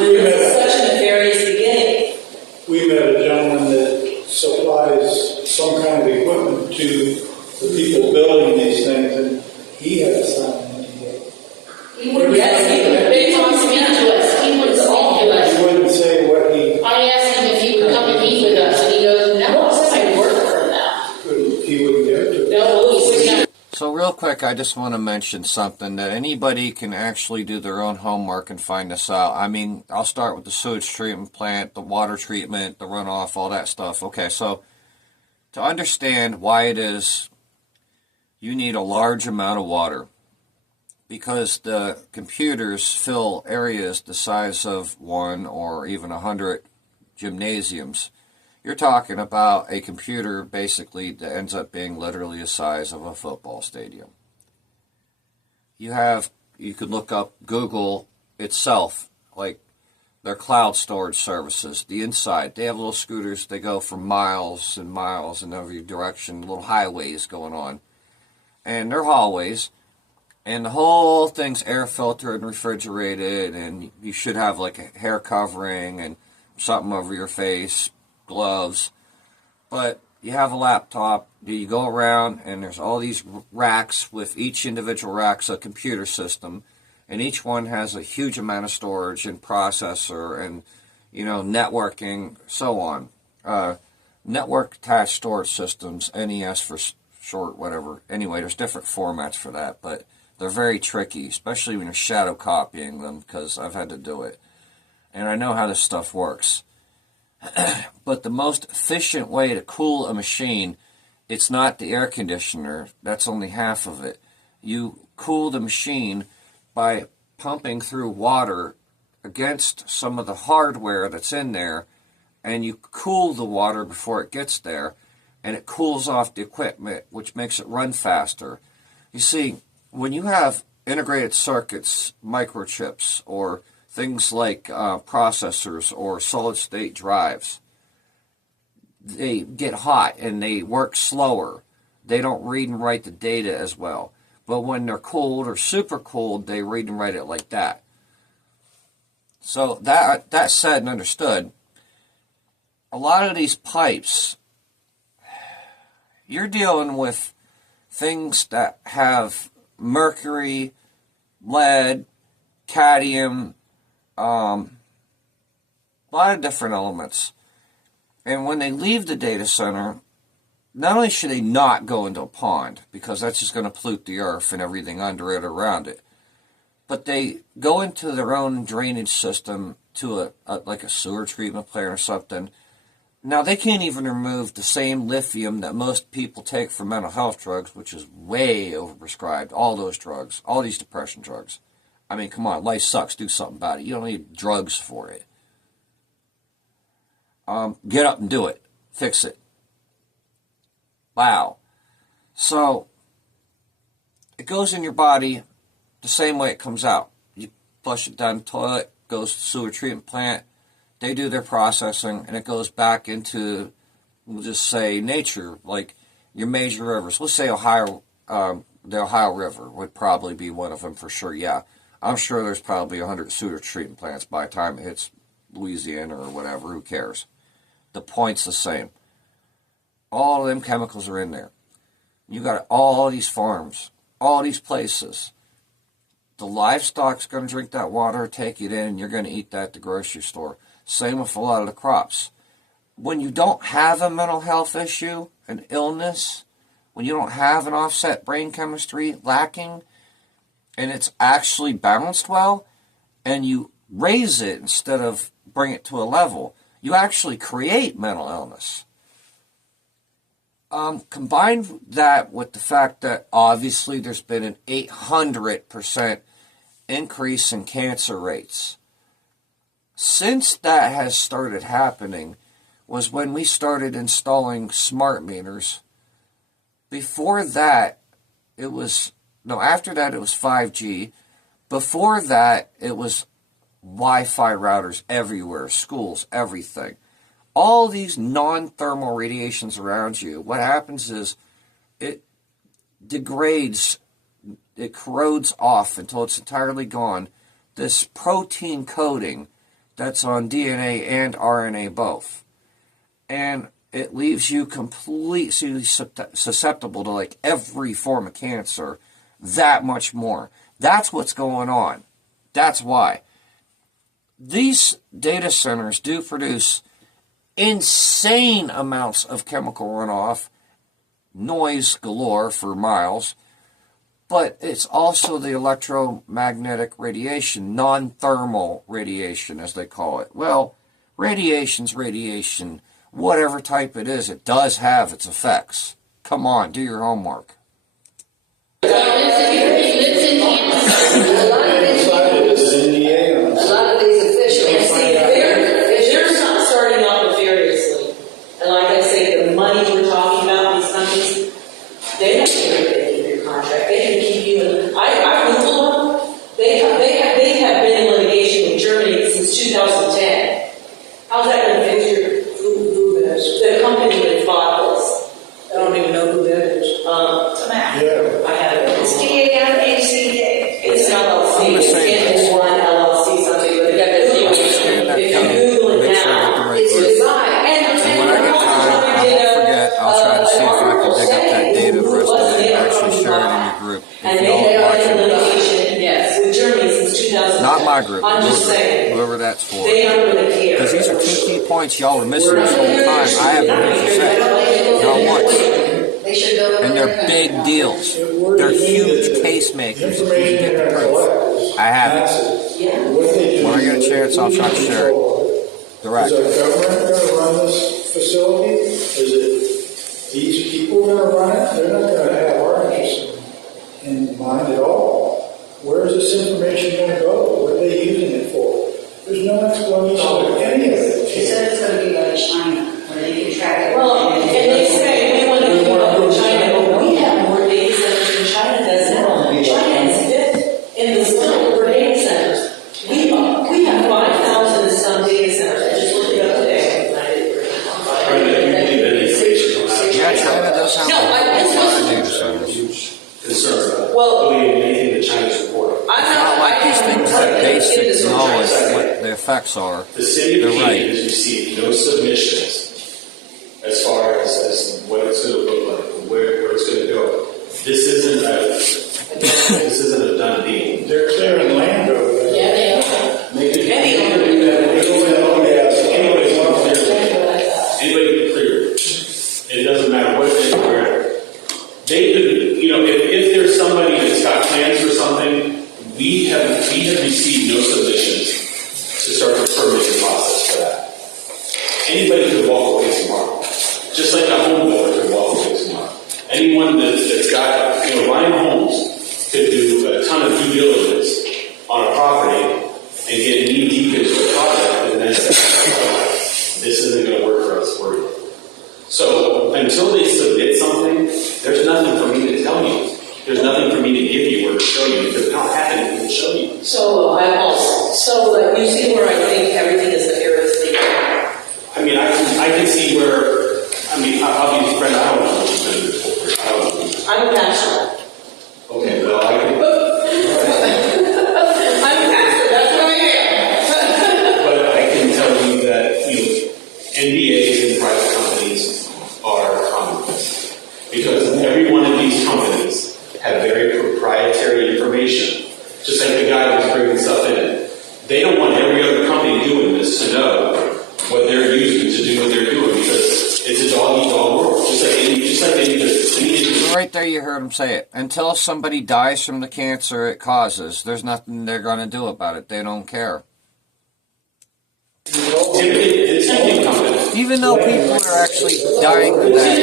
when it's such a nefarious beginning? We met a gentleman that supplies some kind of equipment to the people building these things, and he had signed an NDA. He wouldn't speak to us. He wouldn't speak to us. He wouldn't say what he. I asked him if he would come and meet with us, and he goes, no, I work for him now. He wouldn't give it to. No, he would not. So real quick, I just want to mention something that anybody can actually do their own homework and find this out. I mean, I'll start with the sewage treatment plant, the water treatment, the runoff, all that stuff. Okay, so to understand why it is you need a large amount of water, because the computers fill areas the size of 1 or even 100 gymnasiums. You're talking about a computer basically that ends up being literally the size of a football stadium. You could look up Google itself, like their cloud storage services, the inside. They have little scooters, they go for miles and miles in every direction, little highways going on. And they're hallways, and the whole thing's air filtered and refrigerated, and you should have like a hair covering and something over your face, gloves. But you have a laptop, you go around, and there's all these racks. With each individual rack's a computer system, and each one has a huge amount of storage and processor and, networking, so on. Network attached storage systems, NES for short, whatever. Anyway, there's different formats for that, but they're very tricky, especially when you're shadow copying them, because I've had to do it. And I know how this stuff works. But the most efficient way to cool a machine, it's not the air conditioner. That's only half of it. You cool the machine by pumping through water against some of the hardware that's in there, and you cool the water before it gets there, and it cools off the equipment, which makes it run faster. You see, when you have integrated circuits, microchips, or things like processors or solid-state drives, they get hot and they work slower. They don't read and write the data as well. But when they're cooled or super cooled, they read and write it like that. So that said and understood, a lot of these pipes, you're dealing with things that have mercury, lead, cadmium, a lot of different elements. And when they leave the data center, not only should they not go into a pond, because that's just going to pollute the earth and everything under it, around it, but they go into their own drainage system to like a sewer treatment plant or something. Now, they can't even remove the same lithium that most people take for mental health drugs, which is way overprescribed. All those drugs, all these depression drugs. I mean, come on, life sucks. Do something about it. You don't need drugs for it. Get up and do it. Fix it. Wow. So, it goes in your body the same way it comes out. You flush it down the toilet, goes to the sewer treatment plant. They do their processing, and it goes back into, we'll just say, nature, like your major rivers. Let's say Ohio, the Ohio River would probably be one of them for sure, yeah. I'm sure there's probably 100 sewer treatment plants by the time it hits Louisiana or whatever, who cares? The point's the same. All of them chemicals are in there. You got all these farms, all these places. The livestock's going to drink that water, take it in, and you're going to eat that at the grocery store. Same with a lot of the crops. When you don't have a mental health issue, an illness, when you don't have an offset brain chemistry lacking, and it's actually balanced well, and you raise it instead of bring it to a level, you actually create mental illness. Combine that with the fact that obviously there's been an 800% increase in cancer rates. Since that has started happening was when we started installing smart meters. Before that, after that it was 5G. Before that, it was Wi-Fi routers everywhere, schools, everything. All these non-thermal radiations around you, what happens is it degrades, it corrodes off until it's entirely gone, this protein coating that's on DNA and RNA both. And it leaves you completely susceptible to like every form of cancer, that much more. That's what's going on. That's why. These data centers do produce insane amounts of chemical runoff, noise galore for miles, but it's also the electromagnetic radiation, non-thermal radiation as they call it. Well, radiation's radiation, whatever type it is, it does have its effects. Come on, do your homework. A lot of these officials, they're not starting off nefariously. And like I say, the money we're talking about, these companies, they don't care if they keep your contract. They can keep you in. I Googled them. They have been in litigation with Germany since 2010. How's that going to fix your the company that bought this? I don't even know who that is. I have it. It's C.P.A.N. It's an LLC. It's Canton LLC something, but if you Google it now, it's designed. And When I get time, I won't forget, I'll try to see if I can dig up that data the rest of it and actually share it in your group. If you don't watch it. Yes, with Germany since 2010. Not my group, I'm just saying. whoever that's for. They aren't going to care. Because these are two key points y'all were missing this whole time. I haven't heard you say. Not once. And they're big deals. They're huge case makers. You can get the proof. I have it. When I get a chance, I'll try to share it. Direct. Is the government going to run this facility? Is it these people going to run it? They're not going to have our interest in mind at all. Where is this information going to go? What are they using it for? There's no explanation of any of it. They said it's going to be like China, where they can track it. Well, and they say we want to keep up with China, but we have more data centers than China does now. China is fifth in the world for data centers. We have 5,000 and some data centers. I just looked it up today. Yeah, China does have No, a lot of data centers. Concern. Well, Anything that China's reporting. It's not like these things have basic knowledge of what the effects are. The city of They're Canton right. has received no submissions as far as what it's going to look like, where it's going to go. This isn't a done deal. They're clearing land over there. yeah, they are. Anybody can clear it. It doesn't matter what they clear. They could, if there's somebody that's got plans for something, we have received no submissions to start the permitting process for that. Anybody could walk away tomorrow, just like a home builder could walk away tomorrow. Anyone that's got, buying homes could do a ton of due diligence on a property and get knee deep into a project and then say, this isn't going to work for us, we're So until they submit something, there's nothing for me to tell you. There's nothing for me to give you or to show you because I don't have anything to show you. So you see where I think everything is nefariously. I mean, I can see where. I'll be friend. I don't know what you've been before. I don't know. I'm a pastor. Okay, well, I can. I'm a pastor. That's what I am. But I can tell you that NDAs and private companies are commonplace because every one of these companies have very proprietary information. Just like the guy who's bringing stuff in, they don't want every other company doing this to know what they're using to do what they're doing because it's a dog-eat-dog world. Just like any business. Right there, you heard him say it. Until somebody dies from the cancer it causes, there's nothing they're going to do about it. They don't care. It's company. Even though people are actually dying of that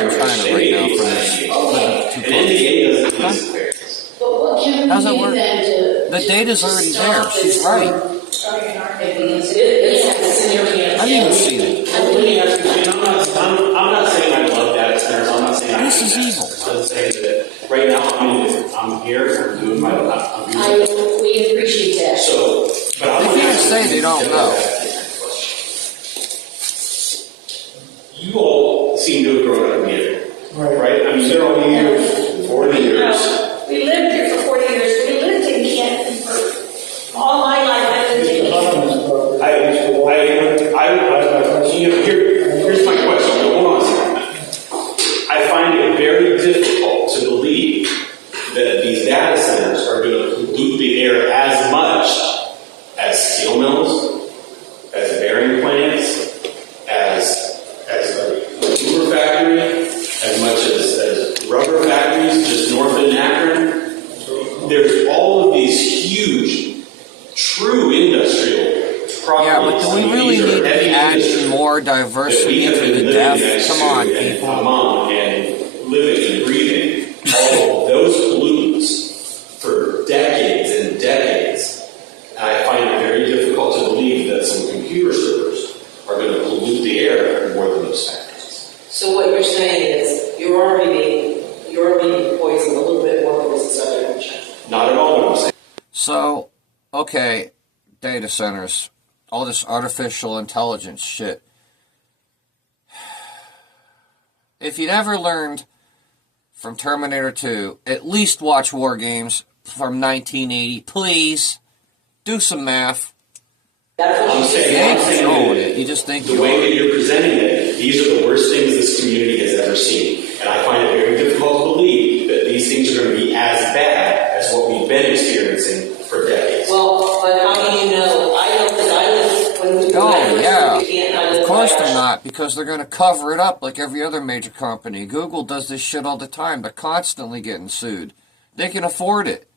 in China right now for this. But what can we How's that do work? then to? The data's already there. She's right. I didn't even see it. I'm not saying I love data centers. I'm not saying This is evil. I'm saying that right now I'm here. I'm doing my. We appreciate that. So, but I They can't say they don't know. You all seem to have grown up in here, right? I mean, they're all here 40 years. We lived here for 40 years. We lived in Canton for all my life. I lived in Canton. Here's my question. Hold on a second. I find it very difficult to believe that these data centers are going to pollute the air as much as steel mills, as bearing plants, as a lumber factory, as much as rubber factories just north of Akron. There's all of these huge, true industrial properties. Yeah, but do we really need to add more diversity to the deaf? Come on, people. And living and breathing all of those pollutants for decades and decades. And I find it very difficult to believe that some computer servers are going to pollute the air more than those factories. So what you're saying is you're already poisoned a little bit more because it's other China. Not at all what I'm saying. So, okay, data centers, all this artificial intelligence shit. If you'd ever learned from Terminator 2, at least watch War Games from 1980. Please, do some math. I'm saying it. You just think the way that you're presenting it, these are the worst things this community has ever seen. And I find it very difficult to believe that these things are going to be as bad as what we've been experiencing for decades. Well, but how do you know? I know because I live when we Oh, yeah. Of course they're not, because they're going to cover it up like every other major company. Google does this shit all the time. They're constantly getting sued. They can afford it.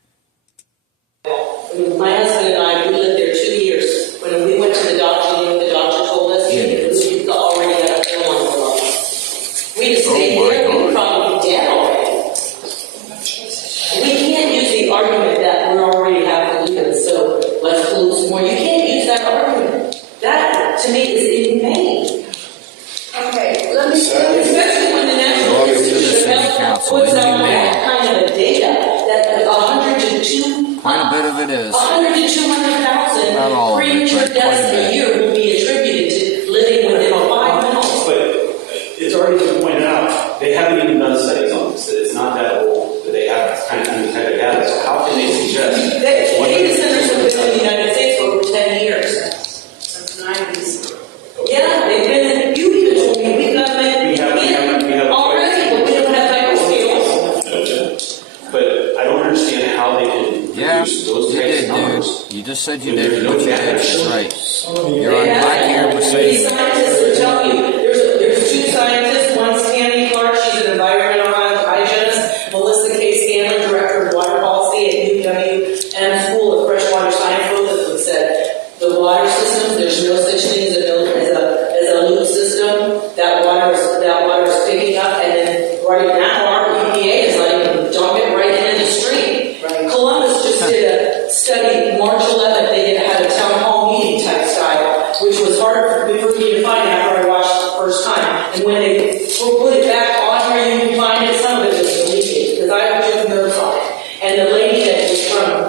My husband and I, we lived there 2 years. When we went to the doctor, you know what the doctor told us? We already had a film on the wall. We just stayed there. We were probably dead already. We can't use the argument that we already have polluted, so let's pollute some more. You can't use that argument. That, to me, is inhumane. Okay, let me Especially when the National Institute of Health puts out that kind of a data, that 100 to 2... Quite a bit of it is. 100 to 200,000 premature deaths a year will be attributed to living within 5 miles. But it's already been pointed out, they haven't even done studies on this, that it's not that old, that they have kind of any type of data. So how can they suggest? Data centers have been in the United States for over 10 years. Since the 90s. Yeah, they've been, you even told me we've got men already, but we don't have hyperscales. But I don't understand how they can produce those types of numbers. You just said you did. What you did is right. You're on my camera saying. These scientists will tell you. There's 2 scientists. One's Tammy Clark. She's an environmental hygienist. Melissa K. Scanlon, director of water policy at UWM School of Freshwater Science, both of them said the water system. There's no such thing as a loop system. That water is picking up, and then right now our EPA is like dump it right into the stream. Right. Columbus just did a study March 11th. They had a town hall meeting type style, which was hard for me to find after I watched it the first time. And when they put it back on here, you can find it. Some of it was deleted because I took notes on it. And the lady that was from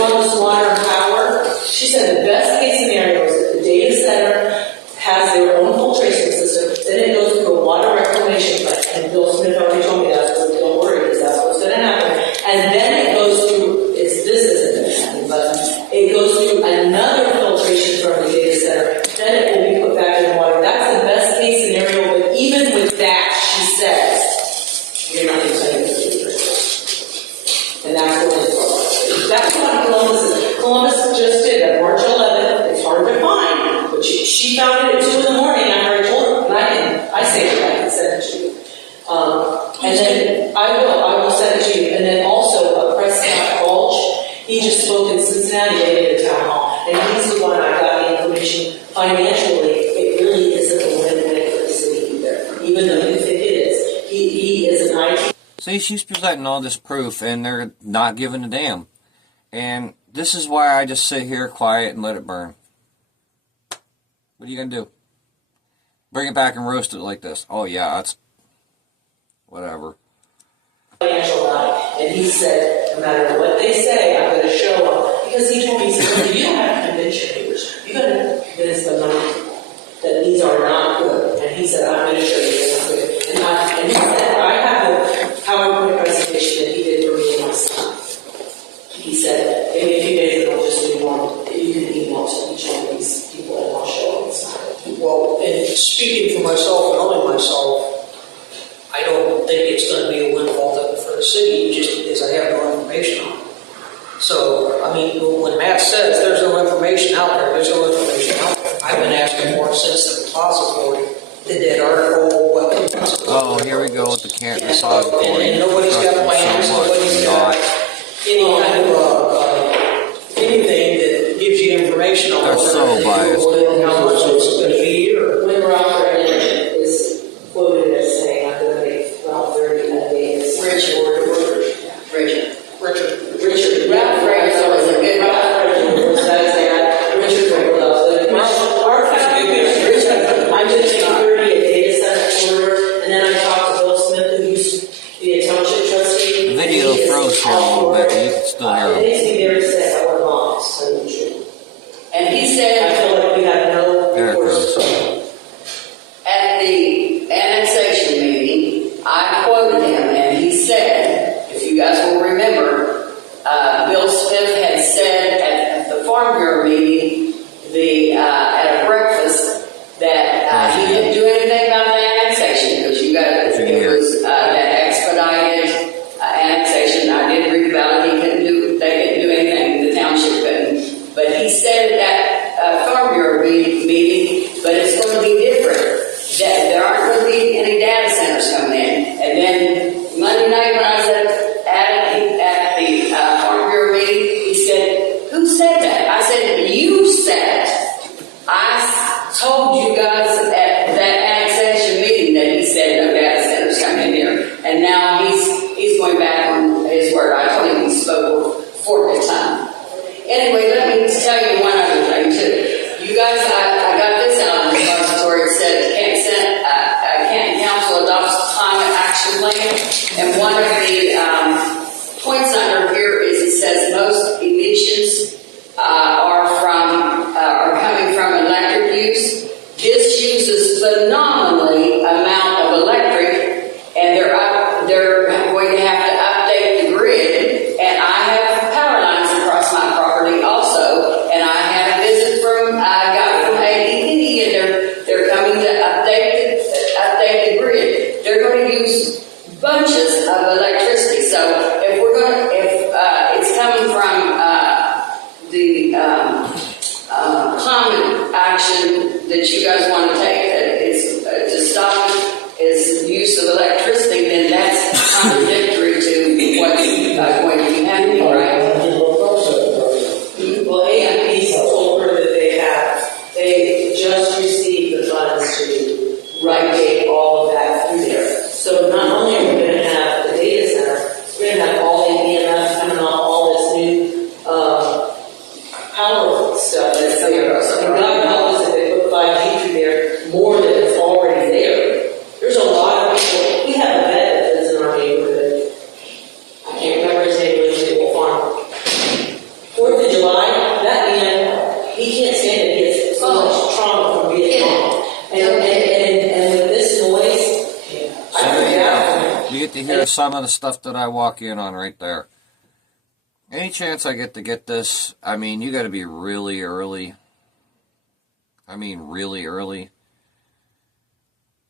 Columbus Water and Power, she said the best case scenario is that the data center has their own filtration system, then it goes through a water reclamation plant. And Bill Smith already told me that, so don't worry, because that's what's going to happen. And then it goes through, this isn't going to happen, but it goes through another filtration from the data center. Then it will be put back in the water. That's the best case scenario, but even with that, she says, you're not going to tell you the truth. And that's what it's for. That's what Columbus is. Columbus just did on March 11th. It's hard to find, but she found it at 2 in the morning after I told her, and I say it, I can send it to you. And then I will send it to you. And then also Prescott Balch, he just spoke in Cincinnati, they did a town hall, and he's the one I got the information. Financially, it really isn't a win-win for the city either, even though you think it is. He See, she's presenting all this proof, and they're not giving a damn. And this is why I just sit here quiet and let it burn. What are you going to do? Bring it back and roast it like this. Oh, yeah, that's... whatever. Financial lie. And he said, no matter what they say, I'm going to show them. Because he told me, he said, you don't have to convince your neighbors. You got to convince the that these are not good. And he said, I'm going to show you they're not good. And he said, I have a PowerPoint presentation that he did for me last time. He said, maybe a few days ago, just do one. You can email to each one of these people and I'll show them this. Well, and speaking for myself and only myself, I don't think it's going to be a windfall for the city just because I have no information on it. So, I mean, when Matt says there's no information out there, there's no information out there. I've been asking for it since the repository did that article. Oh, here we go with the Canton repository. And nobody's got plans, nobody's got any kind of anything that gives you information on They're so biased. how much it's going to be. Or when Robert is quoted as saying, I'm going to make about 30 a day. Richard. Ralph Fraser was a good Ralph Fraser. Richard I'm just taking 30 a data center order, and then I talked to Bill Smith, who used to be a township trustee. The video froze here a little bit, but you can still hear It him. needs to be very said, I want honest, tell you the truth. And he said, I feel like we have no There it recourse. goes. At the annexation meeting, I quoted him, and he said, if you guys will remember, Bill Smith had said at the Farm Bureau meeting, at a breakfast, that he didn't do anything about the annexation because it was that expedited annexation. I did read about it. They couldn't do anything. The township couldn't. But he said at that Farm Bureau meeting, but it's going to be different. That there aren't going to be any data centers coming in. And then Monday night when I was at the Farm Bureau meeting, he said, "Who said that?" I said, "You said it." I told you guys at that annexation meeting that he said no data centers coming in here. And now he's going back on his word. I told him he spoke for the time. Anyway, let me tell you one other thing too. You guys, I got this out in the repository. It said Canton Council adopts climate action plan, and one of the points under here is it says most emissions are coming from electric use. This uses phenomenally amount of electric, and they're going to have to update the grid. And I have power lines across my property also, and I had a visit from ADP, and they're coming to update the grid. They're going to use bunches of electricity. So if it's coming from the climate action that you guys want to take, that is to stop is use of electricity, then that's contradictory to what's going to be happening, right? Well, AMP's told her that they just received the funds to regulate all of that through there. So not only are we going to have the data center, we're going to have all the EMF coming off all this new power stuff that's there. So God knows if they put 5G through there, more than it's already there. There's a lot of people. We have a vet that lives in our neighborhood. I can't remember his name, but he's a farmer. 4th of July, that man, he can't stand it. He gets so much trauma from Vietnam. And with this noise, I figured out. You get to hear some of the stuff that I walk in on right there. Any chance I get to get this, I mean, you got to be really early. I mean, really early.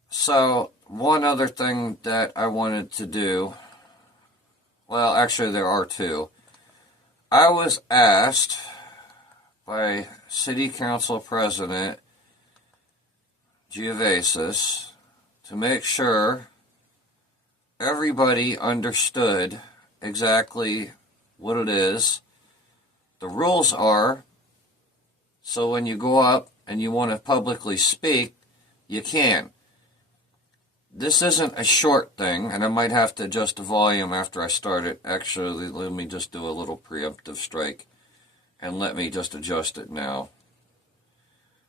So, one other thing that I wanted to do, well, actually there are two. I was asked by City Council President Geovasis to make sure everybody understood exactly what it is, the rules are, so when you go up and you want to publicly speak, you can. this isn't a short thing, and I might have to adjust the volume after I start it. Actually, let me just do a little preemptive strike, and let me just adjust it now.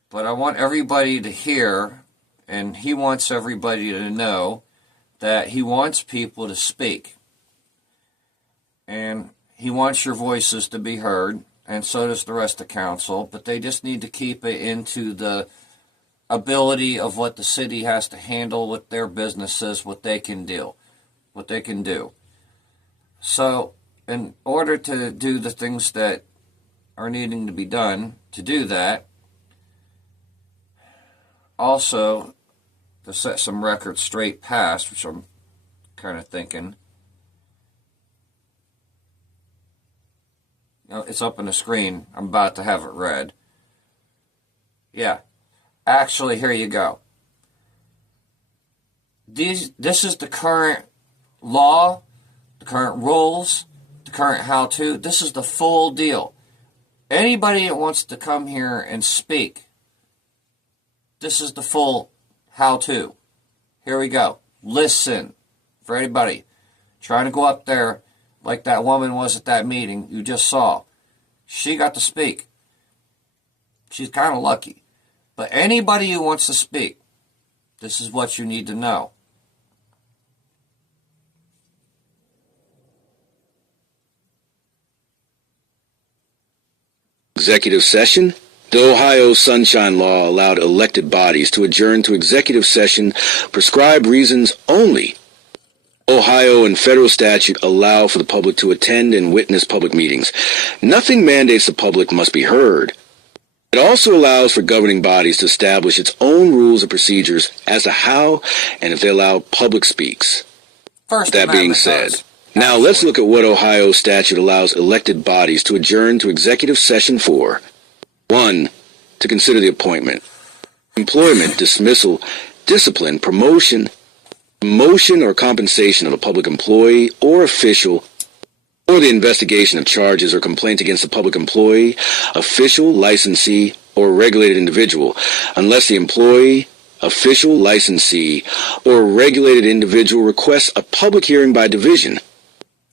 But I want everybody to hear, and he wants everybody to know, that he wants people to speak. And he wants your voices to be heard, and so does the rest of council, but they just need to keep it into the ability of what the city has to handle with their businesses, what they can do. So, in order to do the things that are needing to be done, to do that, also to set some records straight past, which I'm kind of thinking. It's up on the screen. I'm about to have it read. Yeah. Actually, here you go. This is the current law, the current rules, the current how-to. This is the full deal. Anybody that wants to come here and speak, this is the full how-to. Here we go. Listen. For anybody trying to go up there like that woman was at that meeting you just saw. She got to speak. She's kind of lucky. But anybody who wants to speak, this is what you need to know. Executive session. The Ohio Sunshine Law allowed elected bodies to adjourn to executive session, prescribed reasons only. Ohio and federal statute allow for the public to attend and witness public meetings. Nothing mandates the public must be heard. It also allows for governing bodies to establish its own rules and procedures as to how and if they allow public speaks. That being said, now let's look at what Ohio statute allows elected bodies to adjourn to executive session for. 1. To consider the appointment, employment, dismissal, discipline, promotion or compensation of a public employee or official, or the investigation of charges or complaints against a public employee, official, licensee, or regulated individual, unless the employee, official, licensee, or regulated individual requests a public hearing by division.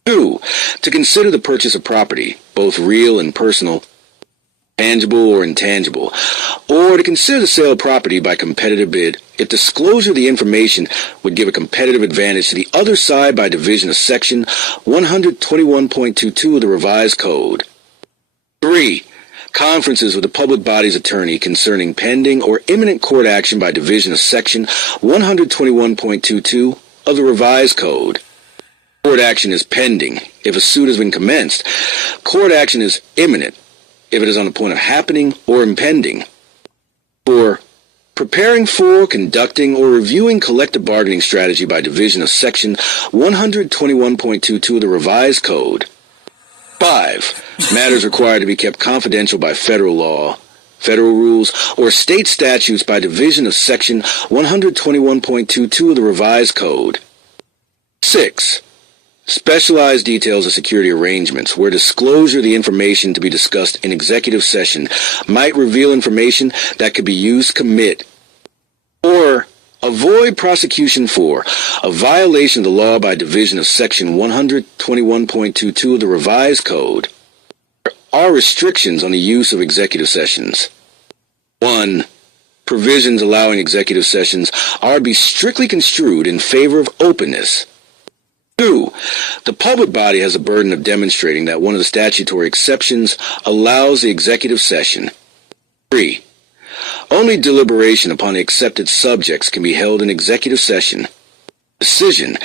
2. To consider the purchase of property, both real and personal, tangible or intangible, or to consider the sale of property by competitive bid if disclosure of the information would give a competitive advantage to the other side by division of Section 121.22 of the Revised Code. 3. Conferences with the public body's attorney concerning pending or imminent court action by division of Section 121.22 of the Revised Code. Court action is pending if a suit has been commenced. Court action is imminent if it is on the point of happening or impending. 4. Preparing for, conducting, or reviewing collective bargaining strategy by division of Section 121.22 of the Revised Code. 5. Matters required to be kept confidential by federal law, federal rules, or state statutes by division of Section 121.22 of the Revised Code. 6. Specialized details of security arrangements where disclosure of the information to be discussed in executive session might reveal information that could be used to commit or avoid prosecution for a violation of the law by division of Section 121.22 of the Revised Code. There are restrictions on the use of executive sessions. 1. Provisions allowing executive sessions are to be strictly construed in favor of openness. 2. The public body has a burden of demonstrating that one of the statutory exceptions allows the executive session. 3. Only deliberation upon the accepted subjects can be held in executive session. Decision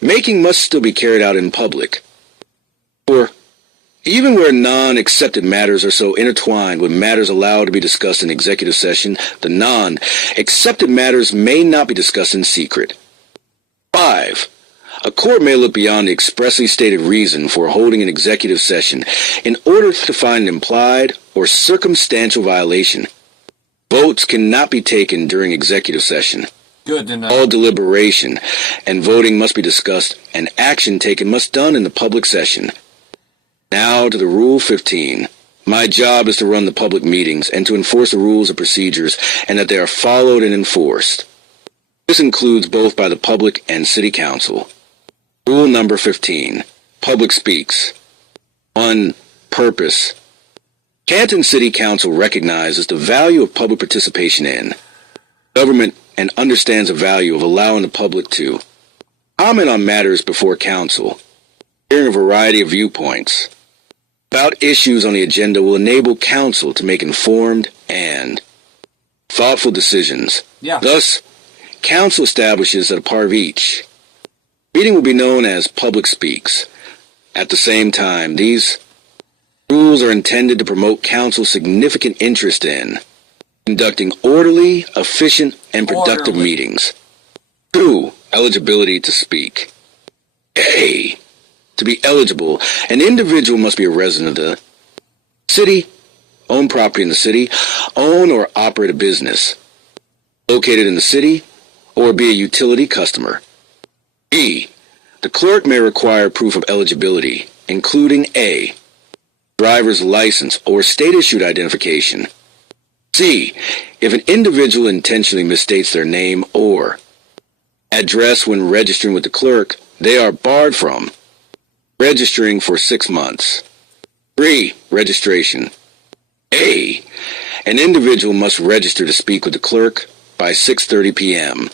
making must still be carried out in public. 4. Even where non-accepted matters are so intertwined with matters allowed to be discussed in executive session, the non-accepted matters may not be discussed in secret. 5. A court may look beyond the expressly stated reason for holding an executive session in order to find an implied or circumstantial violation. Votes cannot be taken during executive session. Good to know. All deliberation and voting must be discussed, and action taken must be done in the public session. Now to the Rule 15. My job is to run the public meetings and to enforce the rules and procedures, and that they are followed and enforced. This includes both by the public and City Council. Rule number 15. Public speaks. 1. Purpose. Canton City Council recognizes the value of public participation in government and understands the value of allowing the public to comment on matters before council. Hearing a variety of viewpoints about issues on the agenda will enable council to make informed and thoughtful decisions. Thus, council establishes that a part of each meeting will be known as public speaks. At the same time, these rules are intended to promote council's significant interest in conducting orderly, efficient, and productive meetings. 2. Eligibility to speak. A. To be eligible, an individual must be a resident of the city, own property in the city, own or operate a business located in the city, or be a utility customer. B. The clerk may require proof of eligibility, including A. driver's license or state-issued identification. C. If an individual intentionally misstates their name or address when registering with the clerk, they are barred from registering for 6 months. 3. Registration. A. An individual must register to speak with the clerk by 6:30 p.m.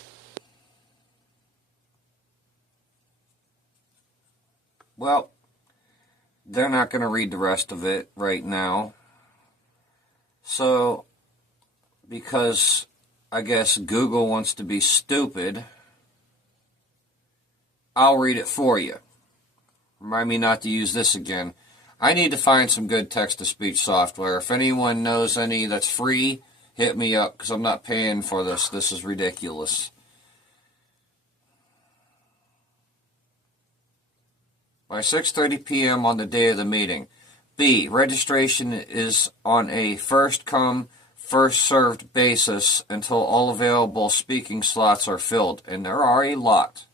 Well, they're not going to read the rest of it right now. So, because I guess Google wants to be stupid, I'll read it for you. Remind me not to use this again. I need to find some good text-to-speech software. If anyone knows any that's free, hit me up, because I'm not paying for this. This is ridiculous. By 6:30 p.m. on the day of the meeting. B. Registration is on a first-come, first-served basis until all available speaking slots are filled, and there are a lot.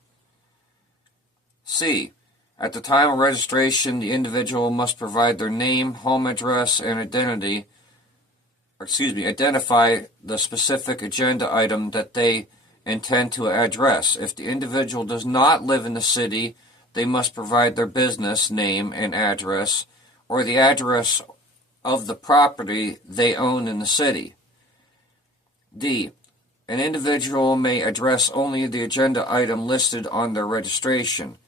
C. At the time of registration, the individual must provide their name, home address, and identify the specific agenda item that they intend to address. If the individual does not live in the city, they must provide their business name and address, or the address of the property they own in the city. D. An individual may address only the agenda item listed on their registration.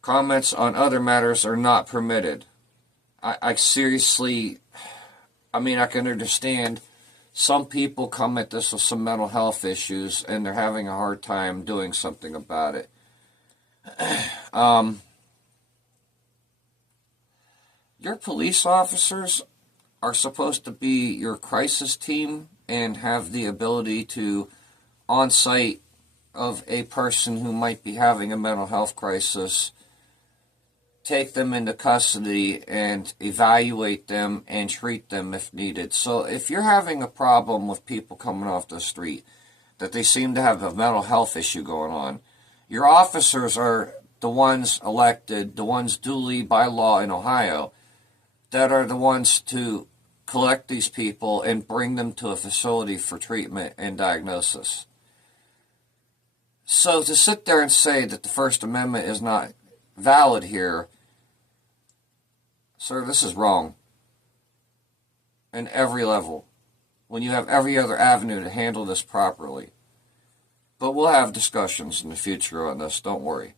Comments on other matters are not permitted. I seriously, I can understand some people come at this with some mental health issues and they're having a hard time doing something about it. Your police officers are supposed to be your crisis team and have the ability to, on site of a person who might be having a mental health crisis, take them into custody and evaluate them and treat them if needed. So if you're having a problem with people coming off the street, that they seem to have a mental health issue going on, your officers are the ones elected, the ones duly by law in Ohio, that are the ones to collect these people and bring them to a facility for treatment and diagnosis. So to sit there and say that the First Amendment is not valid here, sir, this is wrong. In every level. When you have every other avenue to handle this properly. But we'll have discussions in the future on this, don't worry.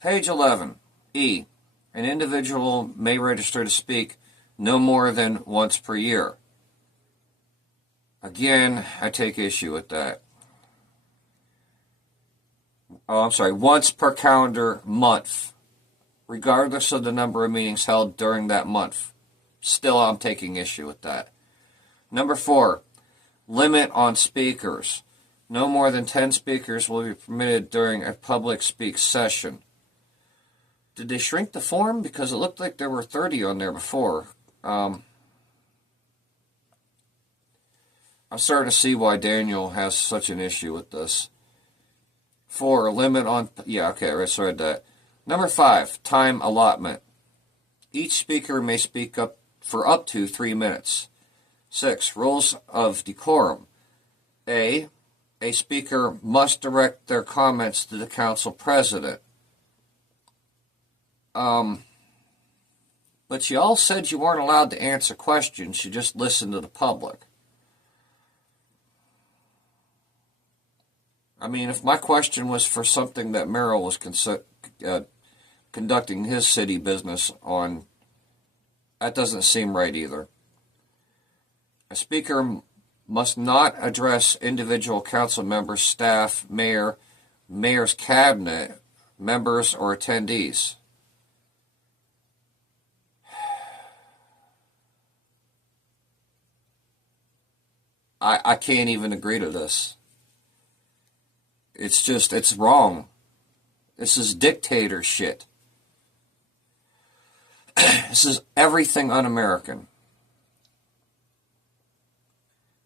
Page 11. E. An individual may register to speak no more than once per year. Again, I take issue with that. Once per calendar month, regardless of the number of meetings held during that month. Still, I'm taking issue with that. Number 4, limit on speakers. No more than 10 speakers will be permitted during a public speak session. Did they shrink the form? Because it looked like there were 30 on there before. I'm starting to see why Daniel has such an issue with this. 4, limit on... Yeah, okay, I read that. Number 5, time allotment. Each speaker may speak up for up to 3 minutes. 6, rules of decorum. A speaker must direct their comments to the council president. But you all said you weren't allowed to answer questions, you just listened to the public. I mean, if my question was for something that Merrill was conducting his city business on, that doesn't seem right either. A speaker must not address individual council members, staff, mayor's cabinet, members, or attendees. I can't even agree to this. It's wrong. This is dictator shit. This is everything un-American.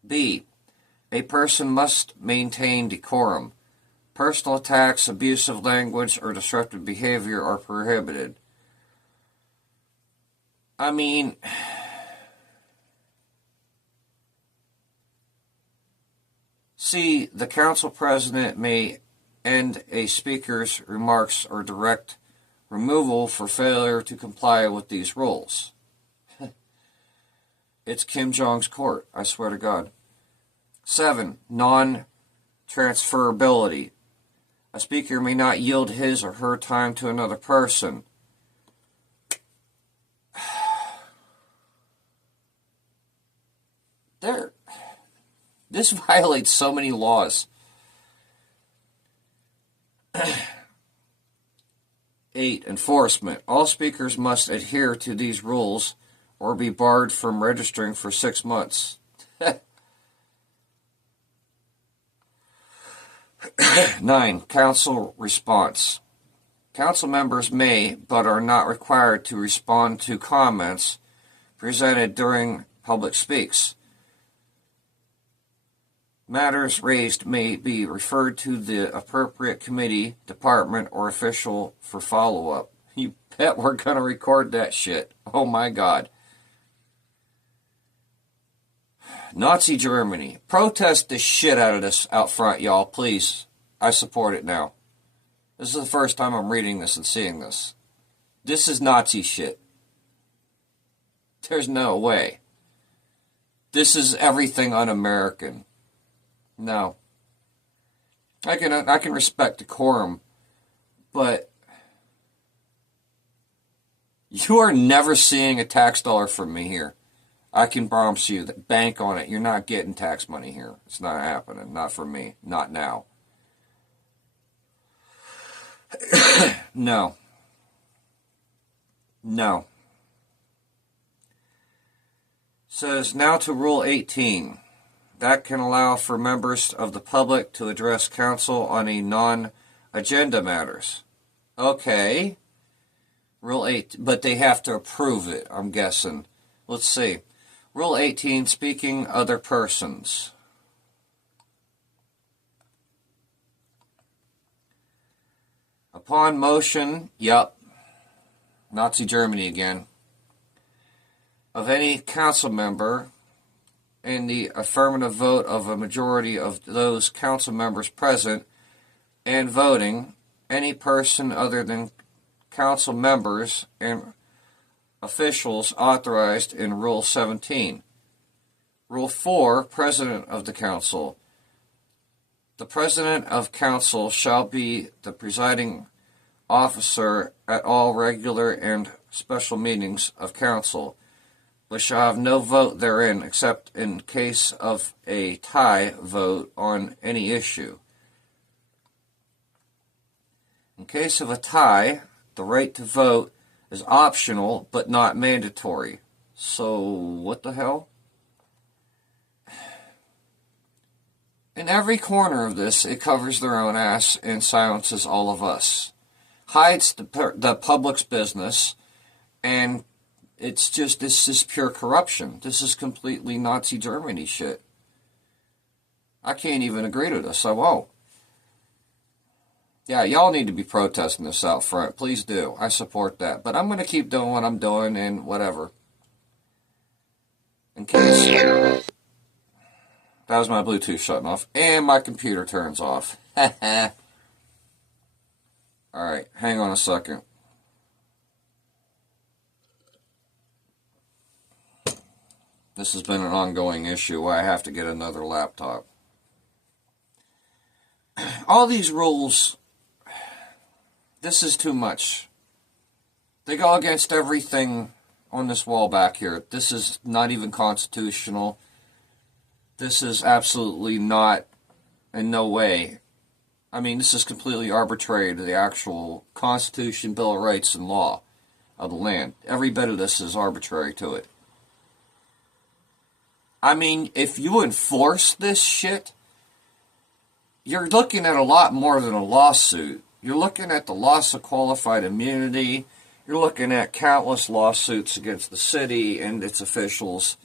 B, a person must maintain decorum. Personal attacks, abusive language, or disruptive behavior are prohibited. I mean, C, the council president may end a speaker's remarks or direct removal for failure to comply with these rules. It's Kim Jong's court, I swear to God. 7, non-transferability. A speaker may not yield his or her time to another person. This violates so many laws. 8, enforcement. All speakers must adhere to these rules or be barred from registering for 6 months. 9, council response. Council members may, but are not required to respond to comments presented during public speaks. Matters raised may be referred to the appropriate committee, department, or official for follow-up. You bet we're going to record that shit. Oh my God. Nazi Germany. Protest the shit out of this out front, y'all, please. I support it now. This is the first time I'm reading this and seeing this. This is Nazi shit. There's no way. This is everything un-American. No. I can respect decorum, but you are never seeing a tax dollar from me here. I can promise you that, bank on it, you're not getting tax money here. It's not happening. Not for me. Not now. No. No. Says, now to Rule 18. That can allow for members of the public to address council on a non-agenda matters. Okay. Rule 8, but they have to approve it, I'm guessing. Let's see. Rule 18, speaking other persons. Upon motion, Nazi Germany again, of any council member, and the affirmative vote of a majority of those council members present and voting, any person other than council members and officials authorized in Rule 17. Rule 4, President of the Council. The President of Council shall be the presiding officer at all regular and special meetings of Council, but shall have no vote therein except in case of a tie vote on any issue. In case of a tie, the right to vote is optional but not mandatory. So, what the hell? In every corner of this, it covers their own ass and silences all of us. Hides the public's business, and this is pure corruption. This is completely Nazi Germany shit. I can't even agree to this. I won't. Yeah, y'all need to be protesting this out front. Please do. I support that. But I'm going to keep doing what I'm doing and whatever. In case That was my Bluetooth shutting off. And my computer turns off. Alright, hang on a second. This has been an ongoing issue. I have to get another laptop. All these rules, this is too much. They go against everything on this wall back here. This is not even constitutional. This is absolutely not, in no way. I mean, this is completely arbitrary to the actual Constitution, Bill of Rights, and law of the land. Every bit of this is arbitrary to it. I mean, if you enforce this shit, you're looking at a lot more than a lawsuit. You're looking at the loss of qualified immunity. You're looking at countless lawsuits against the city and its officials.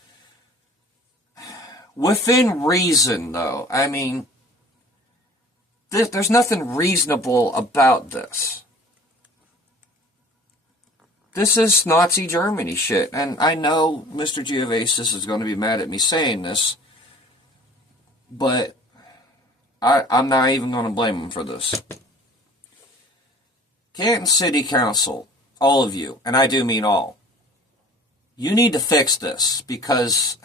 Within reason, though. I mean, there's nothing reasonable about this. This is Nazi Germany shit. And I know Mr. Geovasis is going to be mad at me saying this, but I'm not even going to blame him for this. Canton City Council, all of you, and I do mean all, you need to fix this, because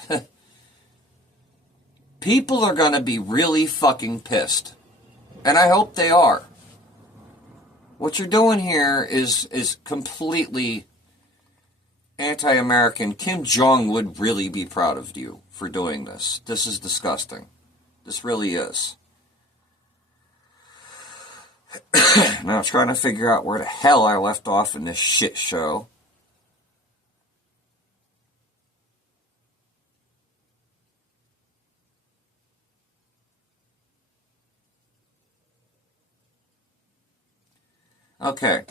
people are going to be really fucking pissed. And I hope they are. What you're doing here is completely anti-American. Kim Jong would really be proud of you for doing this. This is disgusting. This really is. Now I'm trying to figure out where the hell I left off in this shit show. Okay.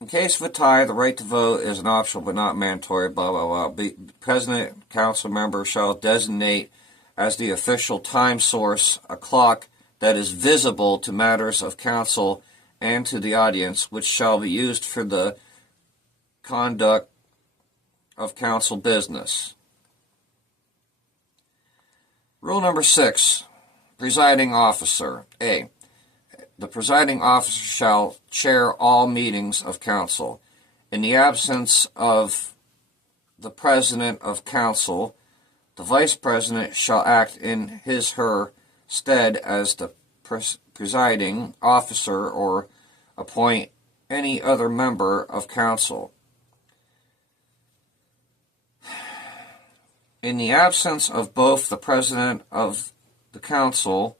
In case of a tie, the right to vote is an optional but not mandatory, blah, blah, blah. President, council member shall designate as the official time source a clock that is visible to matters of council and to the audience, which shall be used for the conduct of council business. Rule number 6, presiding officer. A. The presiding officer shall chair all meetings of council. In the absence of the president of council, the vice president shall act in his/her stead as the presiding officer or appoint any other member of council. In the absence of both the president of the council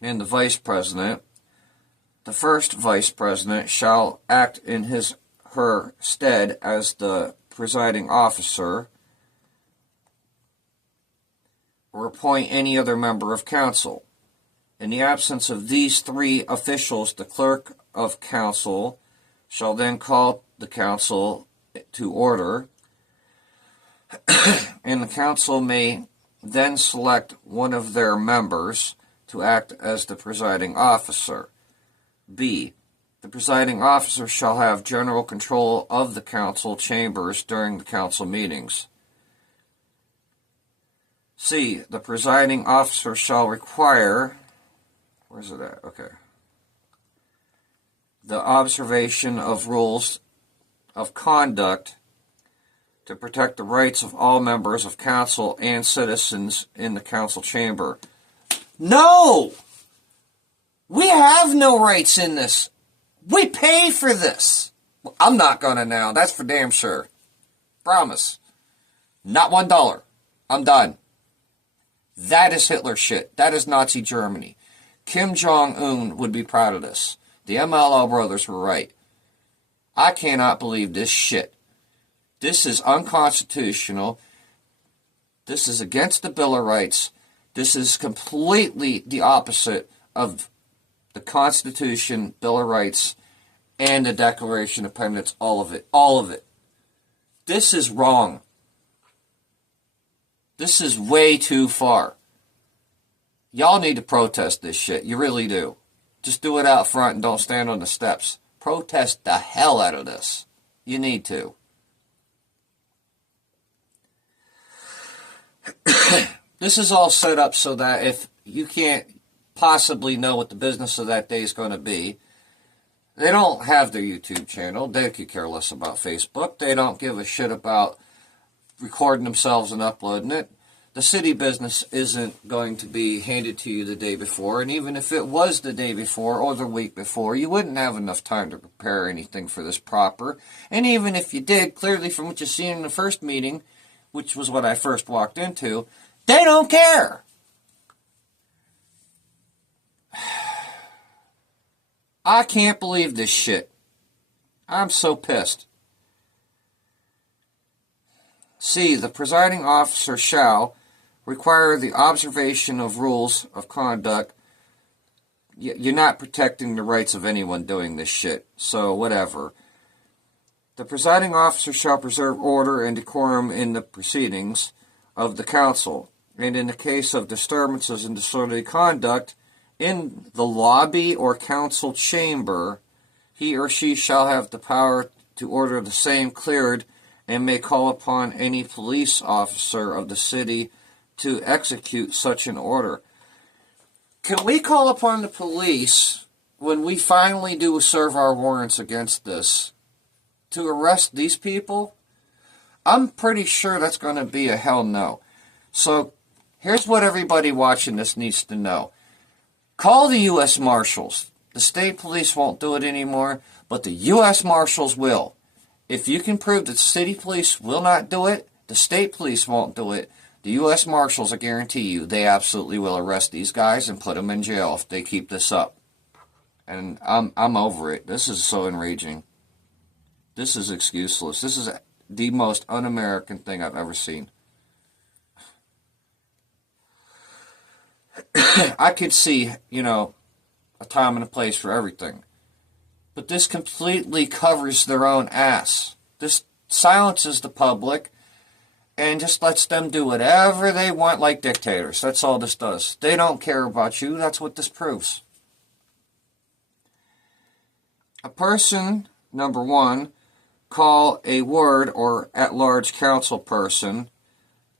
and the vice president, the first vice president shall act in his/her stead as the presiding officer or appoint any other member of council. In the absence of these three officials, the clerk of council shall then call the council to order, and the council may then select one of their members to act as the presiding officer. B. The presiding officer shall have general control of the council chambers during the council meetings. C. The presiding officer shall require, where's it at? Okay. The observation of rules of conduct to protect the rights of all members of council and citizens in the council chamber. No! We have no rights in this. We pay for this. Well, I'm not gonna now. That's for damn sure. Promise. Not $1. I'm done. That is Hitler shit. That is Nazi Germany. Kim Jong-un would be proud of this. The MLO brothers were right. I cannot believe this shit. This is unconstitutional. This is against the Bill of Rights. This is completely the opposite of the Constitution, Bill of Rights, and the Declaration of Independence. All of it. All of it. This is wrong. This is way too far. Y'all need to protest this shit. You really do. Just do it out front and don't stand on the steps. Protest the hell out of this. You need to. This is all set up so that if you can't possibly know what the business of that day is going to be, they don't have their YouTube channel. They could care less about Facebook. They don't give a shit about recording themselves and uploading it. The city business isn't going to be handed to you the day before, and even if it was the day before or the week before, you wouldn't have enough time to prepare anything for this proper. And even if you did, clearly from what you seen in the first meeting, which was what I first walked into, they don't care. I can't believe this shit. I'm so pissed. C. The presiding officer shall require the observation of rules of conduct. You're not protecting the rights of anyone doing this shit, so whatever. The presiding officer shall preserve order and decorum in the proceedings of the council, and in the case of disturbances and disorderly conduct in the lobby or council chamber, he or she shall have the power to order the same cleared and may call upon any police officer of the city to execute such an order. Can we call upon the police, when we finally do serve our warrants against this, to arrest these people? I'm pretty sure that's going to be a hell no. So here's what everybody watching this needs to know. Call the U.S. Marshals. The state police won't do it anymore, but the U.S. Marshals will. If you can prove that the city police will not do it, the state police won't do it, the U.S. Marshals, I guarantee you, they absolutely will arrest these guys and put them in jail if they keep this up. And I'm over it. This is so enraging. This is excuseless. This is the most un-American thing I've ever seen. I could see, a time and a place for everything. But this completely covers their own ass. This silences the public and just lets them do whatever they want like dictators. That's all this does. They don't care about you. That's what this proves. A person, number one, call a ward or at-large council person.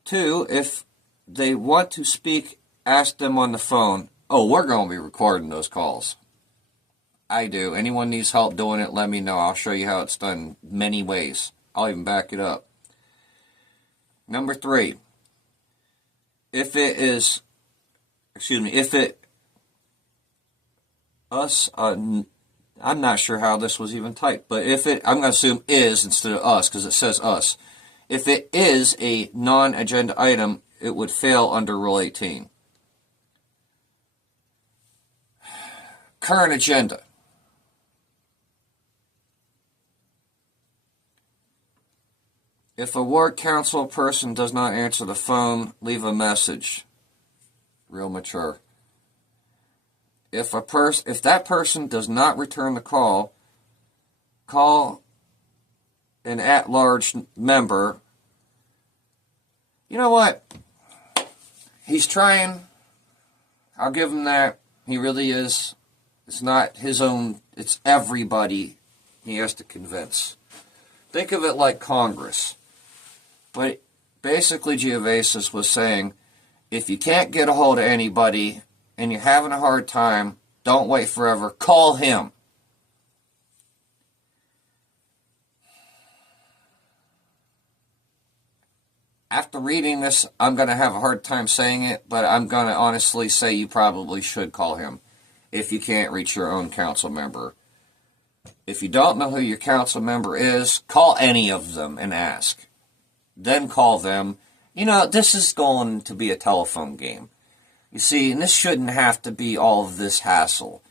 Two, if they want to speak, ask them on the phone. Oh, we're going to be recording those calls. I do. Anyone needs help doing it, let me know. I'll show you how it's done many ways. I'll even back it up. Number three, if I'm not sure how this was even typed, but I'm going to assume is instead of us, because it says us. If it is a non-agenda item, it would fail under Rule 18. Current agenda. If a ward council person does not answer the phone, leave a message. Real mature. If that person does not return the call, call an at-large member. You know what? He's trying. I'll give him that. He really is. It's not his own. It's everybody he has to convince. Think of it like Congress. But basically Geovasis was saying, if you can't get a hold of anybody and you're having a hard time, don't wait forever. Call him. After reading this, I'm going to have a hard time saying it, but I'm going to honestly say you probably should call him if you can't reach your own council member. If you don't know who your council member is, call any of them and ask. Then call them. This is going to be a telephone game. You see, and this shouldn't have to be all of this hassle.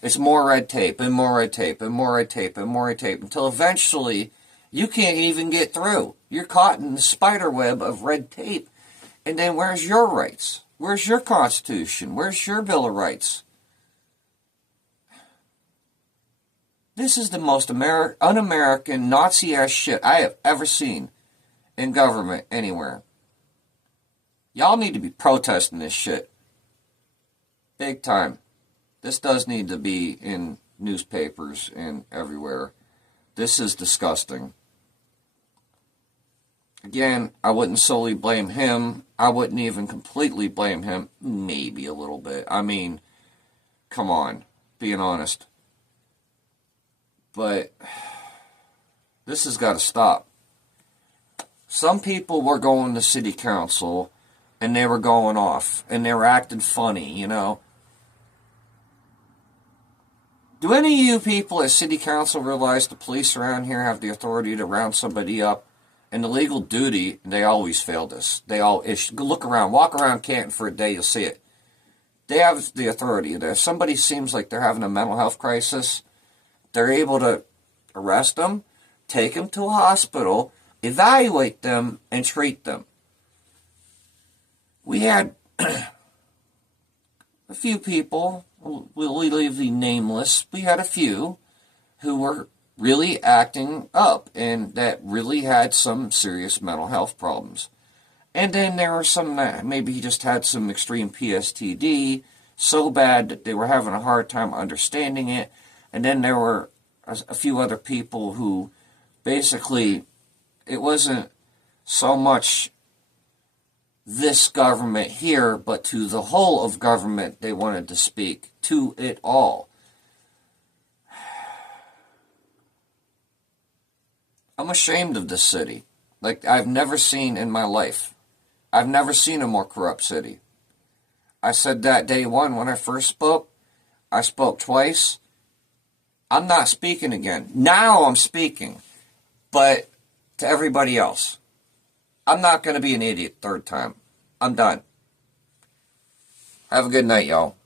It's more red tape and more red tape and more red tape and more red tape until eventually you can't even get through. You're caught in the spider web of red tape. And then where's your rights? Where's your Constitution? Where's your Bill of Rights? This is the most un-American, Nazi-ass shit I have ever seen in government anywhere. Y'all need to be protesting this shit. Big time. This does need to be in newspapers and everywhere. This is disgusting. again, I wouldn't solely blame him. I wouldn't even completely blame him. Maybe a little bit. I mean, come on, being honest. But this has got to stop. Some people were going to city council and they were going off and they were acting funny, you know. Do any of you people at city council realize the police around here have the authority to round somebody up? And the legal duty, they always fail this. They all issue. Look around, walk around Canton for a day, you'll see it. They have the authority. If somebody seems like they're having a mental health crisis, they're able to arrest them, take them to a hospital, evaluate them, and treat them. We had a few people, we'll leave the nameless, we had a few who were really acting up and that really had some serious mental health problems. And then there were some that maybe just had some extreme PTSD, so bad that they were having a hard time understanding it. And then there were a few other people who basically, it wasn't so much this government here, but to the whole of government they wanted to speak, to it all. I'm ashamed of this city, like I've never seen in my life. I've never seen a more corrupt city. I said that day one when I first spoke. I spoke twice. I'm not speaking again. Now I'm speaking, but to everybody else. I'm not going to be an idiot third time. I'm done. Have a good night, y'all.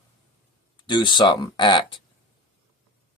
Do something. Act.